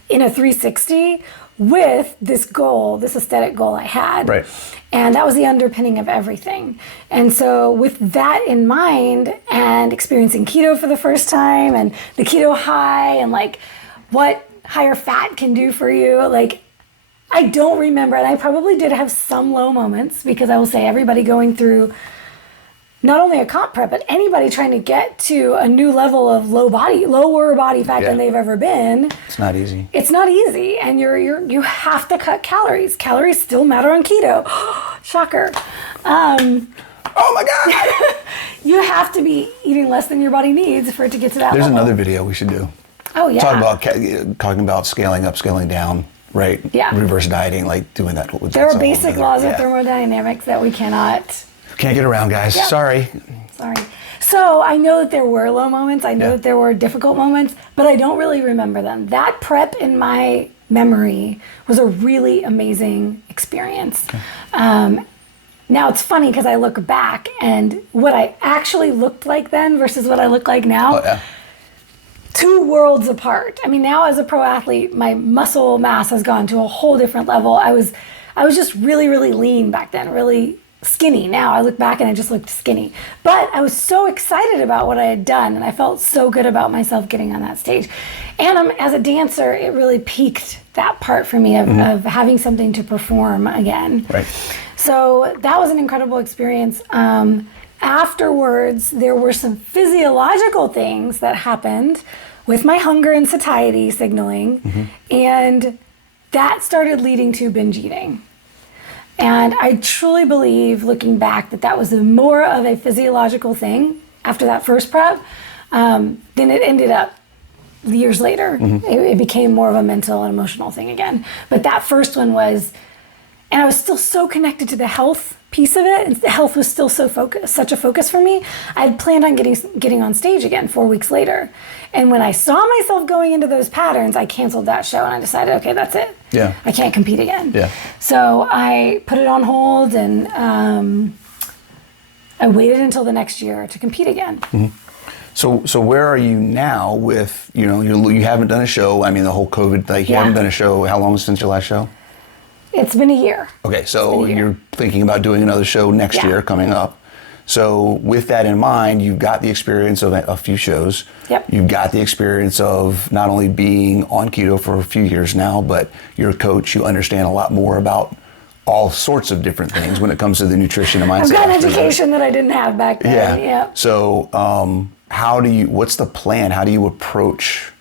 in a 360 with this goal, this aesthetic goal I had. Right. And that was the underpinning of everything. And so with that in mind and experiencing keto for the first time and the keto high and like what higher fat can do for you, like I don't remember, and I probably did have some low moments because I will say everybody going through not only a comp prep, but anybody trying to get to a new level of lower body fat than they've ever been. It's not easy. It's not easy, and you have to cut calories. Calories still matter on keto. Shocker. Oh my God! You have to be eating less than your body needs for it to get to that There's level. another video we should do. Oh, yeah. Talking about scaling up, scaling down, right? Yeah. Reverse dieting, like doing that. There are basic laws of thermodynamics that we can't get around, guys. Yeah. Sorry. So I know that there were low moments. I know that there were difficult moments, but I don't really remember them. That prep in my memory was a really amazing experience. Okay. Now it's funny because I look back and what I actually looked like then versus what I look like now. Oh, yeah. Two worlds apart. I mean, now as a pro athlete, my muscle mass has gone to a whole different level. I was just really, really lean back then, really skinny. Now I look back and I just looked skinny. But I was so excited about what I had done and I felt so good about myself getting on that stage. And as a dancer, it really peaked that part for me of having something to perform again. Right. So that was an incredible experience. Afterwards, there were some physiological things that happened with my hunger and satiety signaling, and that started leading to binge eating. And I truly believe, looking back, that was more of a physiological thing after that first prep than it ended up years later. It became more of a mental and emotional thing again. But that first one was, and I was still so connected to the health piece of it, and the health was still such a focus for me. I had planned on getting on stage again 4 weeks later. And when I saw myself going into those patterns, I canceled that show and I decided, okay, that's it. Yeah. I can't compete again. Yeah. So I put it on hold and I waited until the next year to compete again. So where are you now with, you haven't done a show, I mean, the whole COVID, you haven't done a show, how long since your last show? It's been a year. Okay, so you're thinking about doing another show next year coming up. So with that in mind, you've got the experience of a few shows. Yep. You've got the experience of not only being on keto for a few years now, but you're a coach. You understand a lot more about all sorts of different things when it comes to the nutrition and mindset. I've got an education that I didn't have back then. Yeah. So what's the plan? How do you approach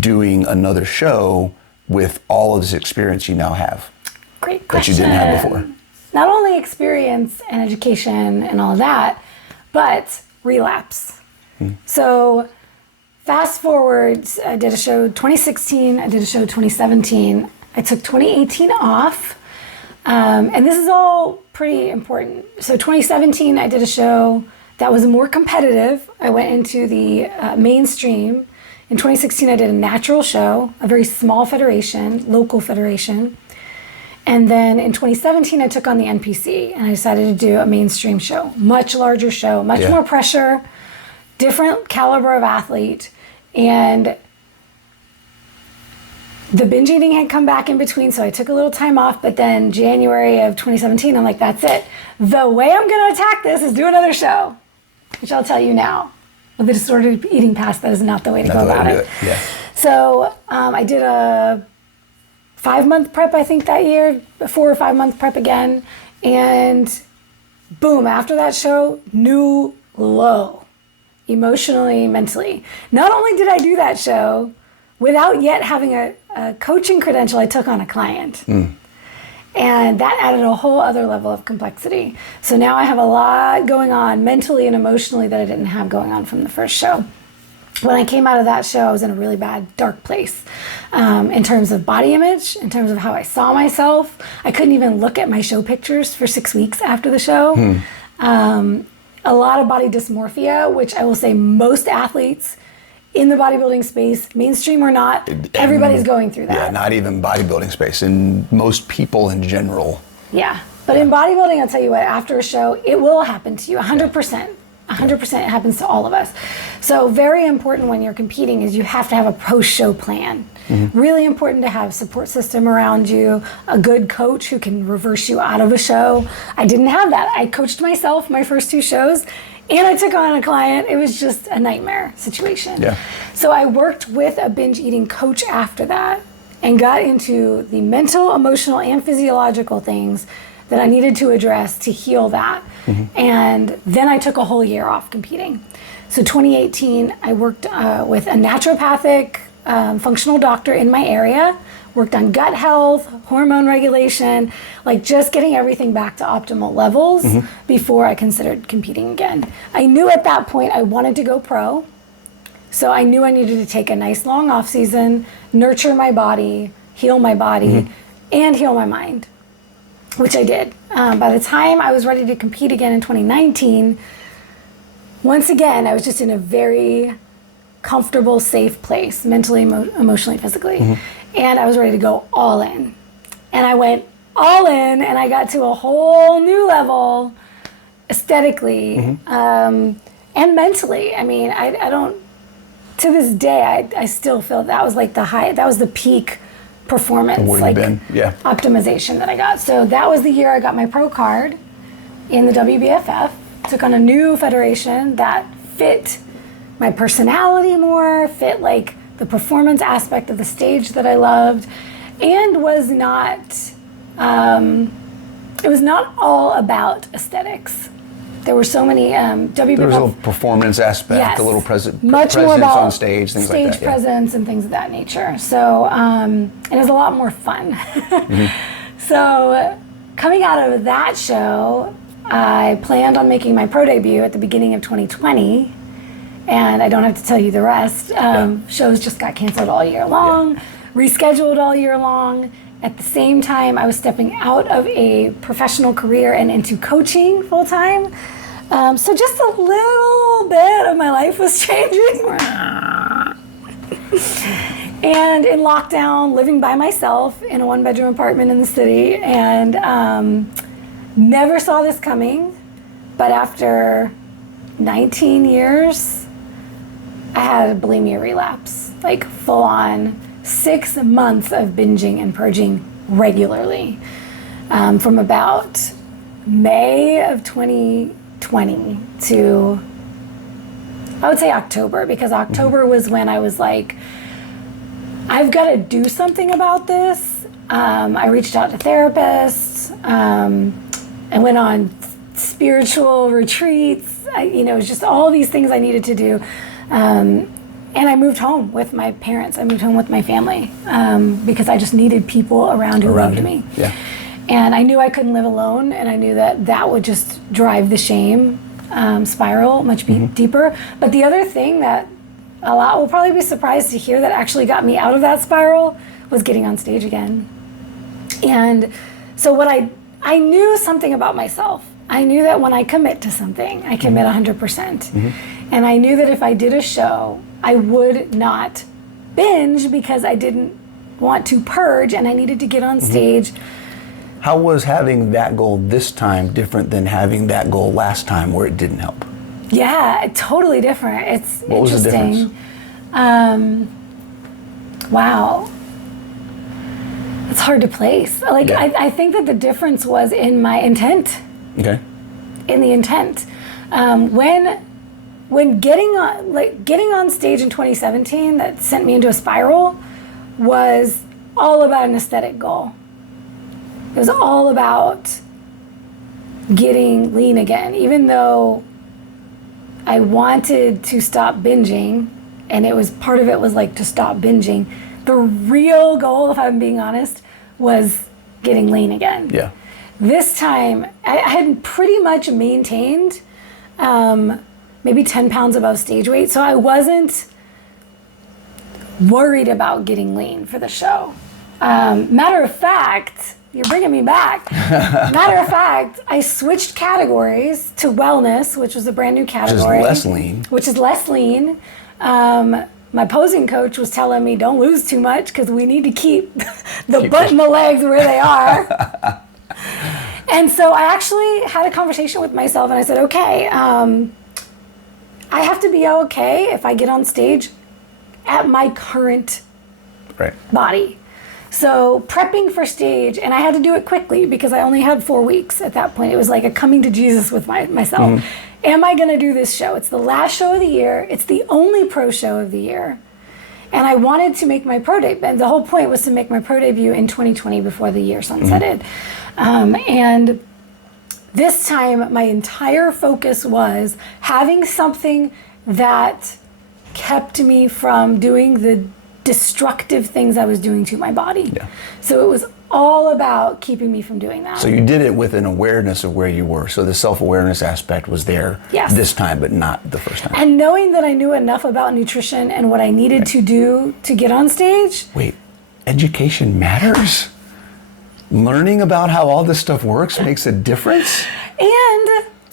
doing another show with all of this experience you now have? Great question. That you didn't have before. Not only experience and education and all of that, but relapse. So fast forward, I did a show 2016, I did a show 2017. I took 2018 off. And this is all pretty important. So 2017, I did a show that was more competitive. I went into the mainstream. In 2016, I did a natural show, a very small federation, local federation. And then in 2017, I took on the NPC and I decided to do a mainstream show, much larger show, much more pressure, different caliber of athlete. And the binge eating had come back in between, so I took a little time off. But then January of 2017, I'm like, that's it. The way I'm going to attack this is do another show, which I'll tell you now. With the disordered eating pass, that is not the way to go about it. Yeah. So I did a 5-month prep, I think, that year, a 4 or 5 month prep again. And boom, after that show, new low, emotionally, mentally. Not only did I do that show, without yet having a coaching credential, I took on a client. And that added a whole other level of complexity. So now I have a lot going on mentally and emotionally that I didn't have going on from the first show. When I came out of that show, I was in a really bad, dark place in terms of body image, in terms of how I saw myself. I couldn't even look at my show pictures for 6 weeks after the show. A lot of body dysmorphia, which I will say most athletes in the bodybuilding space, mainstream or not, everybody's going through that. Yeah, not even bodybuilding space, and most people in general. Yeah, but in bodybuilding, I'll tell you what, after a show, it will happen to you, 100%. 100% it happens to all of us. So very important when you're competing is you have to have a post-show plan. Really important to have support system around you, a good coach who can reverse you out of a show. I didn't have that. I coached myself my first 2 shows, and I took on a client. It was just a nightmare situation. Yeah. So I worked with a binge eating coach after that and got into the mental, emotional, and physiological things that I needed to address to heal that. And then I took a whole year off competing. So 2018, I worked with a naturopathic functional doctor in my area, worked on gut health, hormone regulation, like just getting everything back to optimal levels before I considered competing again. I knew at that point I wanted to go pro. So I knew I needed to take a nice long off season, nurture my body, heal my body, and heal my mind, which I did. By the time I was ready to compete again in 2019, once again, I was just in a very comfortable, safe place, mentally, emotionally, physically. And I was ready to go all in. And I went all in, and I got to a whole new level aesthetically and mentally. I mean, I don't, to this day, I still feel that was like that was the peak performance, like optimization that I got. So that was the year I got my pro card in the WBFF, took on a new federation that fit my personality more, fit like the performance aspect of the stage that I loved, and was not, it was not all about aesthetics. There were so many WBFF. There was a little performance aspect, a little presence on stage, things like that. Stage presence and things of that nature. So it was a lot more fun. So coming out of that show, I planned on making my pro debut at the beginning of 2020. And I don't have to tell you the rest. Shows just got canceled all year long, rescheduled all year long. At the same time, I was stepping out of a professional career and into coaching full time. So just a little bit of my life was changing. And in lockdown, living by myself in a 1-bedroom apartment in the city, and never saw this coming. But after 19 years, I had a bulimia relapse, like full on 6 months of binging and purging regularly, from about May of 2020 to, I would say October, because October was when I was like, I've got to do something about this. I reached out to therapists. I went on spiritual retreats. It was just all these things I needed to do. And I moved home with my parents. I moved home with my family because I just needed people around who loved me. Yeah. And I knew I couldn't live alone, and I knew that would just drive the shame spiral much deeper. But the other thing that a lot will probably be surprised to hear that actually got me out of that spiral was getting on stage again. And so what I knew something about myself. I knew that when I commit to something, I commit 100%. And I knew that if I did a show, I would not binge because I didn't want to purge, and I needed to get on stage. How was having that goal this time different than having that goal last time where it didn't help? Yeah, totally different. It's what was the difference? Wow. It's hard to place. Like, I think that the difference was in my intent. Okay. In the intent. When getting on stage in 2017 that sent me into a spiral was all about an aesthetic goal. It was all about getting lean again, even though I wanted to stop binging, and part of it was like to stop binging. The real goal, if I'm being honest, was getting lean again. Yeah. This time, I had pretty much maintained maybe 10 pounds above stage weight, so I wasn't worried about getting lean for the show. Matter of fact, you're bringing me back. Matter of fact, I switched categories to wellness, which was a brand new category. Which is less lean. My posing coach was telling me, don't lose too much because we need to keep the butt and the legs where they are. And so I actually had a conversation with myself, and I said, okay, I have to be okay if I get on stage at my current body. So prepping for stage, and I had to do it quickly because I only had 4 weeks at that point. It was like a coming to Jesus with myself. Am I going to do this show? It's the last show of the year. It's the only pro show of the year. And I wanted to make my pro debut. And the whole point was to make my pro debut in 2020 before the year sunsetted. And this time, my entire focus was having something that kept me from doing the destructive things I was doing to my body. Yeah. So it was all about keeping me from doing that. So you did it with an awareness of where you were. So the self-awareness aspect was there this time, but not the first time. And knowing that I knew enough about nutrition and what I needed to do to get on stage. Wait, education matters? Learning about how all this stuff works makes a difference?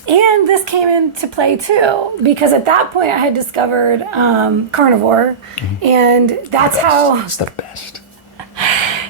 And this came into play too, because at that point I had discovered carnivore, and that's how... It's the best.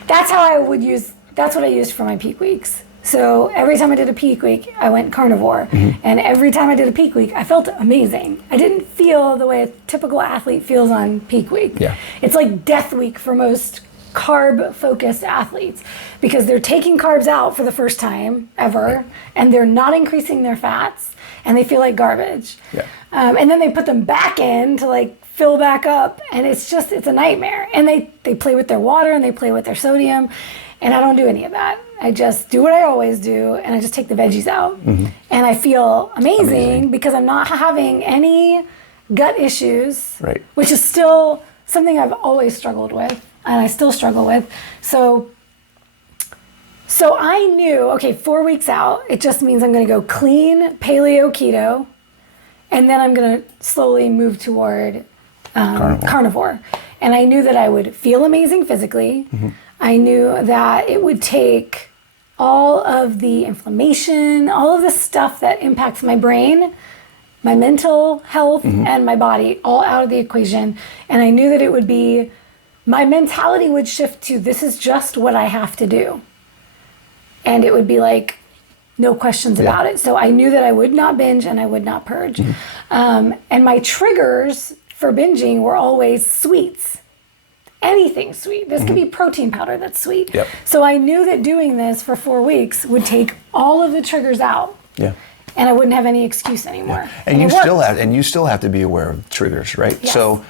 That's how I would use, that's what I used for my peak weeks. So every time I did a peak week, I went carnivore. And every time I did a peak week, I felt amazing. I didn't feel the way a typical athlete feels on peak week. Yeah. It's like death week for most carb-focused athletes, because they're taking carbs out for the first time ever, and they're not increasing their fats, and they feel like garbage. Yeah. And then they put them back in to like fill back up, and it's a nightmare. And they play with their water, and they play with their sodium, and I don't do any of that. I just do what I always do, and I just take the veggies out. And I feel amazing because I'm not having any gut issues, which is still something I've always struggled with, and I still struggle with. So I knew, okay, 4 weeks out, it just means I'm going to go clean paleo keto, and then I'm going to slowly move toward carnivore. And I knew that I would feel amazing physically. I knew that it would take all of the inflammation, all of the stuff that impacts my brain, my mental health, and my body all out of the equation. And I knew that it would be, my mentality would shift to, this is just what I have to do. And it would be like, no questions about it. So I knew that I would not binge and I would not purge. And my triggers for binging were always sweets. Anything sweet. This could be protein powder that's sweet. So I knew that doing this for 4 weeks would take all of the triggers out. And I wouldn't have any excuse anymore. And you still have to be aware of triggers, right? So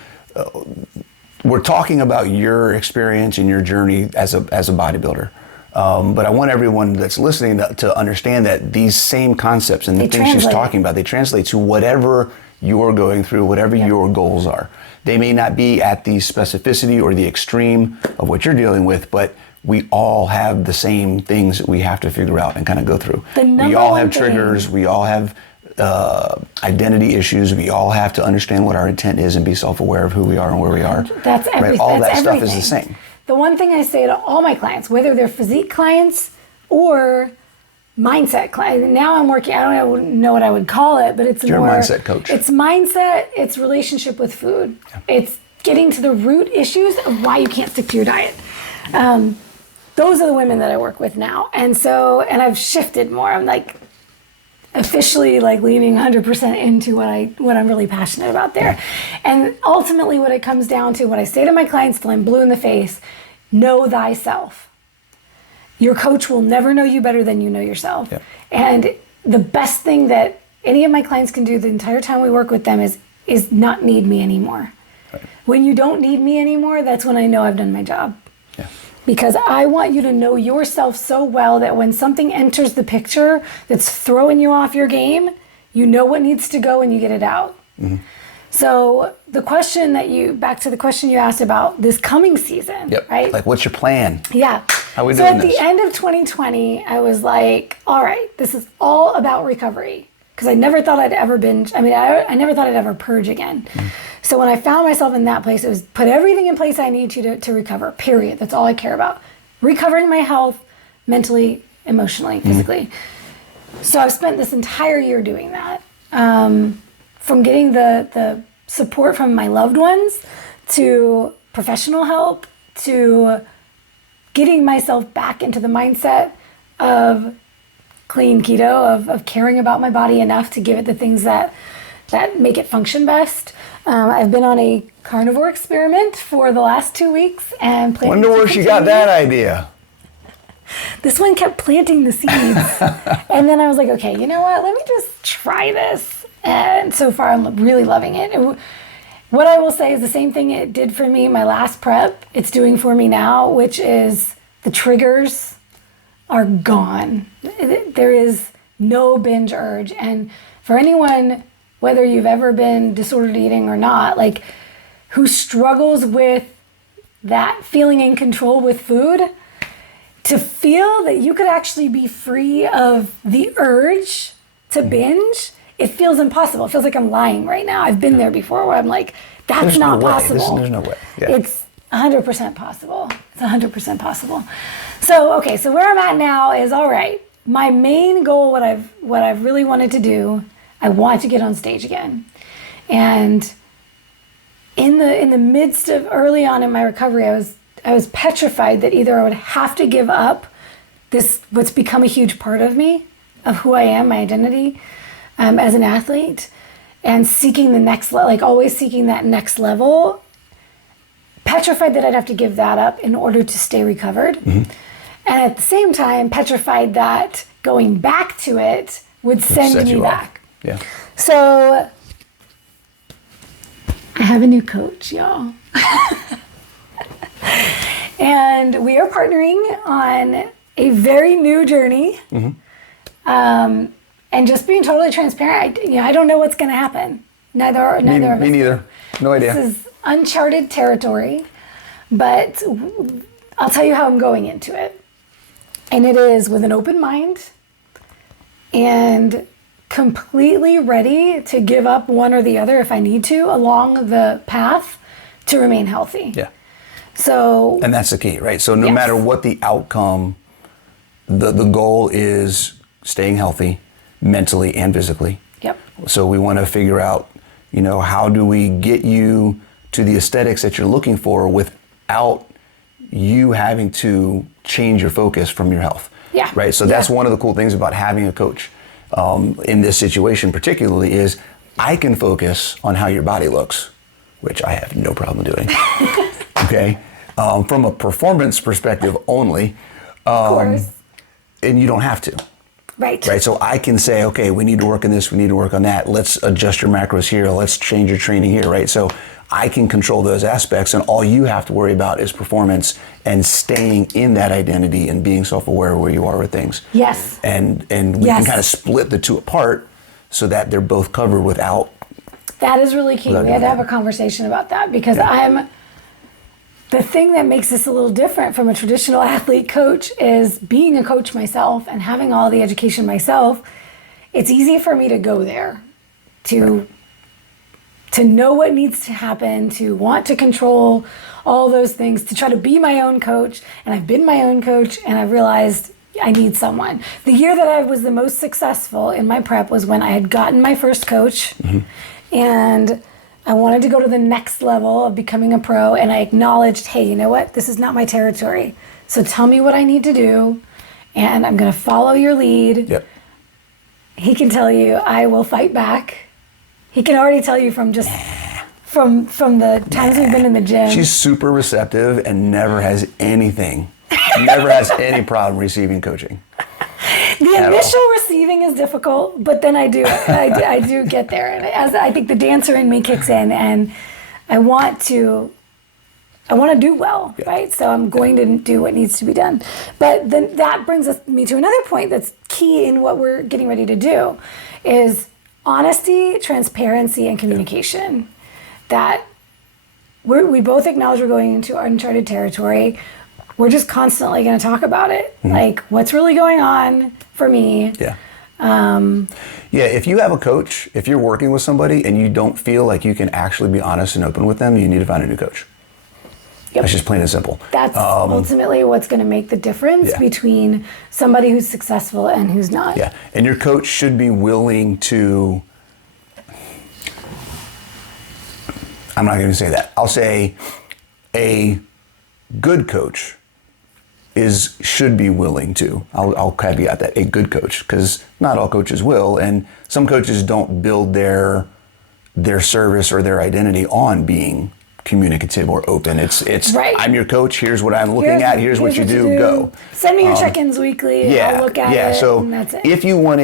we're talking about your experience and your journey as a bodybuilder. But I want everyone that's listening to understand that these same concepts and the things she's talking about, they translate to whatever you're going through, whatever your goals are. They may not be at the specificity or the extreme of what you're dealing with, but we all have the same things that we have to figure out and kind of go through. We all have triggers. We all have identity issues. We all have to understand what our intent is and be self-aware of who we are and where we are. That's everything. Right? All that stuff is the same. The one thing I say to all my clients, whether they're physique clients or mindset clients, now I'm working, I don't know what I would call it, but it's You're a mindset coach. It's mindset, it's relationship with food. It's getting to the root issues of why you can't stick to your diet. Those are the women that I work with now. And I've shifted more. I'm like officially like leaning 100% into what I'm really passionate about there. And ultimately what it comes down to, what I say to my clients till I'm blue in the face, know thyself. Your coach will never know you better than you know yourself. And the best thing that any of my clients can do the entire time we work with them is not need me anymore. When you don't need me anymore, that's when I know I've done my job. Because I want you to know yourself so well that when something enters the picture that's throwing you off your game, you know what needs to go and you get it out. So the question back to the question you asked about this coming season, right? Like, what's your plan? How we doing this? So at the end of 2020, I was like, all right, this is all about recovery. Because I never thought I'd ever binge. I mean, I never thought I'd ever purge again. So when I found myself in that place, it was put everything in place I need to recover, period. That's all I care about. Recovering my health, mentally, emotionally, physically. So I've spent this entire year doing that. From getting the support from my loved ones, to professional help, to getting myself back into the mindset of clean keto, of caring about my body enough to give it the things that make it function best. I've been on a carnivore experiment for the last 2 weeks and wonder where she got that idea. This one kept planting the seeds. And then I was like, okay, you know what? Let me just try this. And so far I'm really loving it. What I will say is the same thing it did for me my last prep, it's doing for me now, which is the triggers are gone. There is no binge urge. And for anyone, whether you've ever been disordered eating or not, like who struggles with that feeling in control with food, to feel that you could actually be free of the urge to binge, it feels impossible. It feels like I'm lying right now. I've been there before where I'm like, that's not possible. There's no way. Yeah. It's 100% possible. It's 100% possible. So, okay, so where I'm at now is, all right, my main goal, what I've really wanted to do, I want to get on stage again. And in the midst of early on in my recovery, I was petrified that either I would have to give up this, what's become a huge part of me, of who I am, my identity, as an athlete, and seeking the next, like always seeking that next level, petrified that I'd have to give that up in order to stay recovered. Mm-hmm. And at the same time, petrified that going back to it would send me back. Yeah. So I have a new coach, y'all. And we are partnering on a very new journey. Mm-hmm. And just being totally transparent, I don't know what's going to happen. Neither of us. Me neither. No idea. This is uncharted territory, but I'll tell you how I'm going into it. And it is with an open mind and completely ready to give up one or the other if I need to along the path to remain healthy. Yeah. So, and that's the key, right? So no matter what the outcome, the goal is staying healthy mentally and physically. Yep. So we want to figure out, how do we get you to the aesthetics that you're looking for without you having to change your focus from your health. Yeah. Right. So that's one of the cool things about having a coach in this situation particularly is I can focus on how your body looks, which I have no problem doing. Okay. From a performance perspective only. Of course. And you don't have to. Right. Right. So I can say, okay, we need to work on this. We need to work on that. Let's adjust your macros here. Let's change your training here. Right. So I can control those aspects, and all you have to worry about is performance and staying in that identity and being self-aware where you are with things. Yes. And we can kind of split the two apart so that they're both covered without. That is really key. We had to have a conversation about that because the thing that makes this a little different from a traditional athlete coach is being a coach myself and having all the education myself. It's easy for me to go there, to know what needs to happen, to want to control all those things, to try to be my own coach. And I've been my own coach, and I've realized I need someone. The year that I was the most successful in my prep was when I had gotten my first coach, and I wanted to go to the next level of becoming a pro, and I acknowledged, hey, you know what? This is not my territory. So tell me what I need to do, and I'm going to follow your lead. Yep. He can tell you I will fight back. He can already tell you from just from the times we've been in the gym. She's super receptive and never has any problem receiving coaching. The initial receiving is difficult, but then I do get there. And as I think the dancer in me kicks in, and I want to do well, right? So I'm going to do what needs to be done. But then that brings me to another point that's key in what we're getting ready to do is honesty, transparency, and communication. That we both acknowledge we're going into uncharted territory. We're just constantly going to talk about it. Like, what's really going on for me? Yeah. If you have a coach, if you're working with somebody and you don't feel like you can actually be honest and open with them, you need to find a new coach. Yep. That's just plain and simple. That's ultimately what's going to make the difference between somebody who's successful and who's not. Yeah. And your coach should be willing to, I'm not going to say that. I'll say a good coach should be willing to. I'll caveat that, a good coach, because not all coaches will, and some coaches don't build their service or their identity on being communicative or open. It's right. I'm your coach, here's what I'm looking at, here's what you do, go. Send me your check-ins weekly, I'll look at it, so and that's it. If you want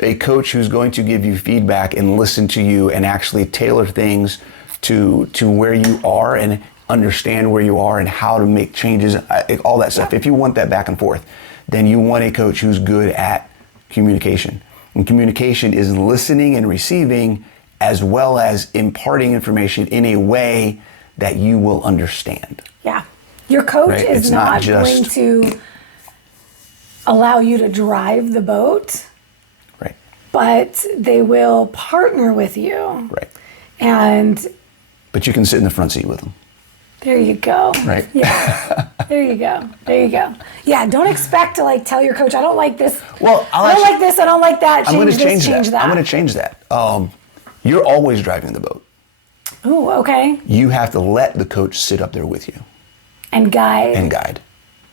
a coach who's going to give you feedback and listen to you and actually tailor things to where you are and understand where you are and how to make changes, all that stuff. If you want that back and forth, then you want a coach who's good at communication. And communication is listening and receiving as well as imparting information in a way that you will understand. Yeah. Your coach Right? is It's not not just- going to allow you to drive the boat, Right. but they will partner with you. Right. And But you can sit in the front seat with them. there you go. Right. Yeah. There you go. There you go. Yeah. Don't expect to like tell your coach, I don't like this. Well, I don't like this. I don't like that. I'm going to Change change that. I'm going to change that. You're always driving the boat. Ooh, okay. You have to let the coach sit up there with you And guide. and guide.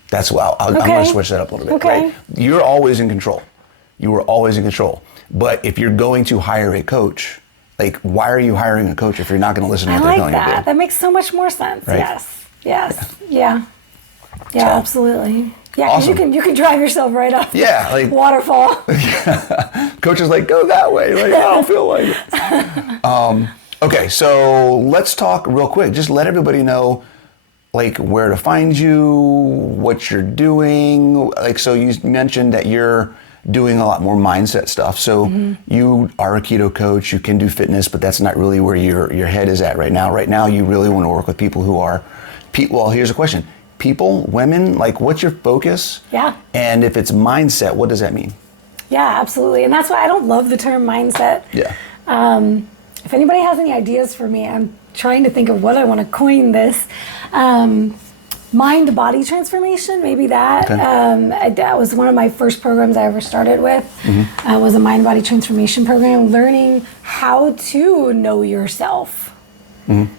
That's why I'm Okay. going to switch that up a little bit. Okay. Right? You're always in control. You are always in control. But if you're going to hire a coach, like, why are you hiring a coach if you're not going to listen to I what they're like telling you to that. do? That makes so much more sense. Right? Yes. Yes. Yeah. Yeah, So- absolutely. Yeah, 'cause Awesome. you can drive yourself right off Yeah, the like- waterfall. Coach is like, go that way. Like, I don't feel like it. Okay, so let's talk real quick. Just let everybody know, like, where to find you, what you're doing. Like, so you mentioned that you're doing a lot more mindset stuff. So you are a keto coach. You can do fitness, but that's not really where your head is at right now. Right now, you really want to work with people who are, well, here's a question. People, women, like, what's your focus? Yeah. And if it's mindset, what does that mean? Yeah, absolutely. And that's why I don't love the term mindset. Yeah. If anybody has any ideas for me, I'm trying to think of what I want to coin this. Mind-body transformation, maybe that. Okay. That was one of my first programs I ever started with. Was a mind-body transformation program, learning how to know yourself,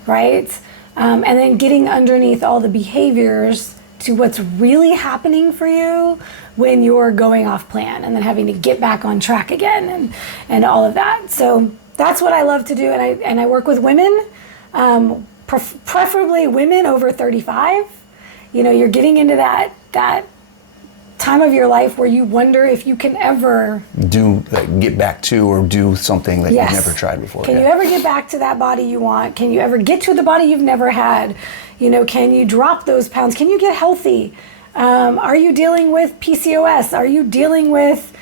right? And then getting underneath all the behaviors to what's really happening for you when you're going off plan, and then having to get back on track again, and all of that. So that's what I love to do, and I work with women, preferably women over 35. You know, you're getting into that time of your life where you wonder if you can ever Get back to or do something that Yes. you've never tried before. Can you ever get back to that body you want? Can you ever get to the body you've never had? You know, can you drop those pounds? Can you get healthy? Are you dealing with PCOS? Are you dealing with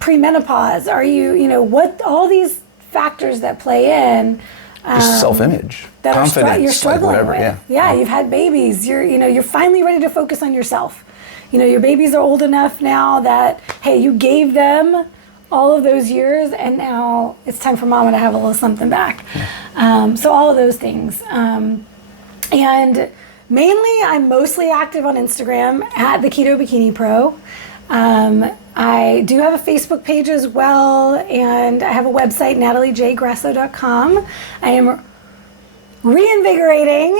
premenopause? Are you know, what all these factors that play in Just self-image, that confidence, you're struggling like whatever. with. Yeah. You've had babies. You're finally ready to focus on yourself. You know, your babies are old enough now that, hey, you gave them all of those years, and now it's time for mama to have a little something back. So all of those things. And mainly, I'm mostly active on Instagram at the Keto Bikini Pro. I do have a Facebook page as well, and I have a website, nataliejgrasso.com. I am reinvigorating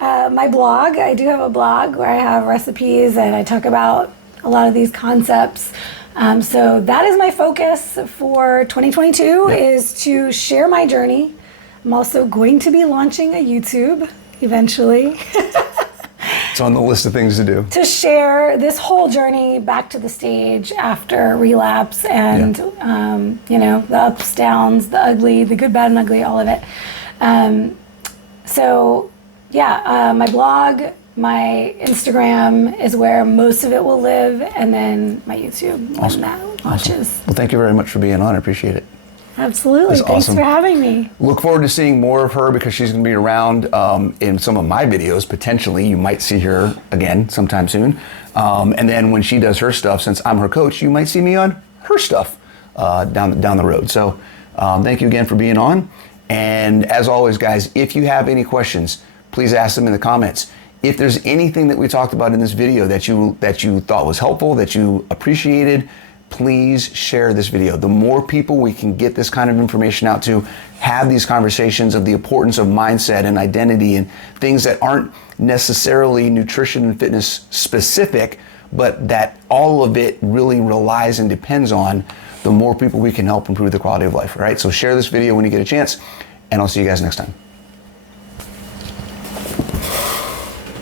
my blog. I do have a blog where I have recipes and I talk about a lot of these concepts. So that is my focus for 2022, is to share my journey. I'm also going to be launching a YouTube eventually It's on the list of things to do. to share this whole journey back to the stage after relapse, and you know, the ups, downs, the ugly, the good, bad, and ugly, all of it. So yeah, my blog, my Instagram is where most of it will live, and then my YouTube when that launches. Well, thank you very much for being on. I appreciate it. Absolutely. That's Thanks awesome. for having me. Look forward to seeing more of her, because she's going to be around in some of my videos. Potentially, you might see her again sometime soon. And then when she does her stuff, since I'm her coach, you might see me on her stuff down the road. So thank you again for being on. And as always, guys, if you have any questions, please ask them in the comments. If there's anything that we talked about in this video that you thought was helpful, that you appreciated, please share this video. The more people we can get this kind of information out to, have these conversations of the importance of mindset and identity and things that aren't necessarily nutrition and fitness specific, but that all of it really relies and depends on, the more people we can help improve the quality of life, all right? So share this video when you get a chance, and I'll see you guys next time.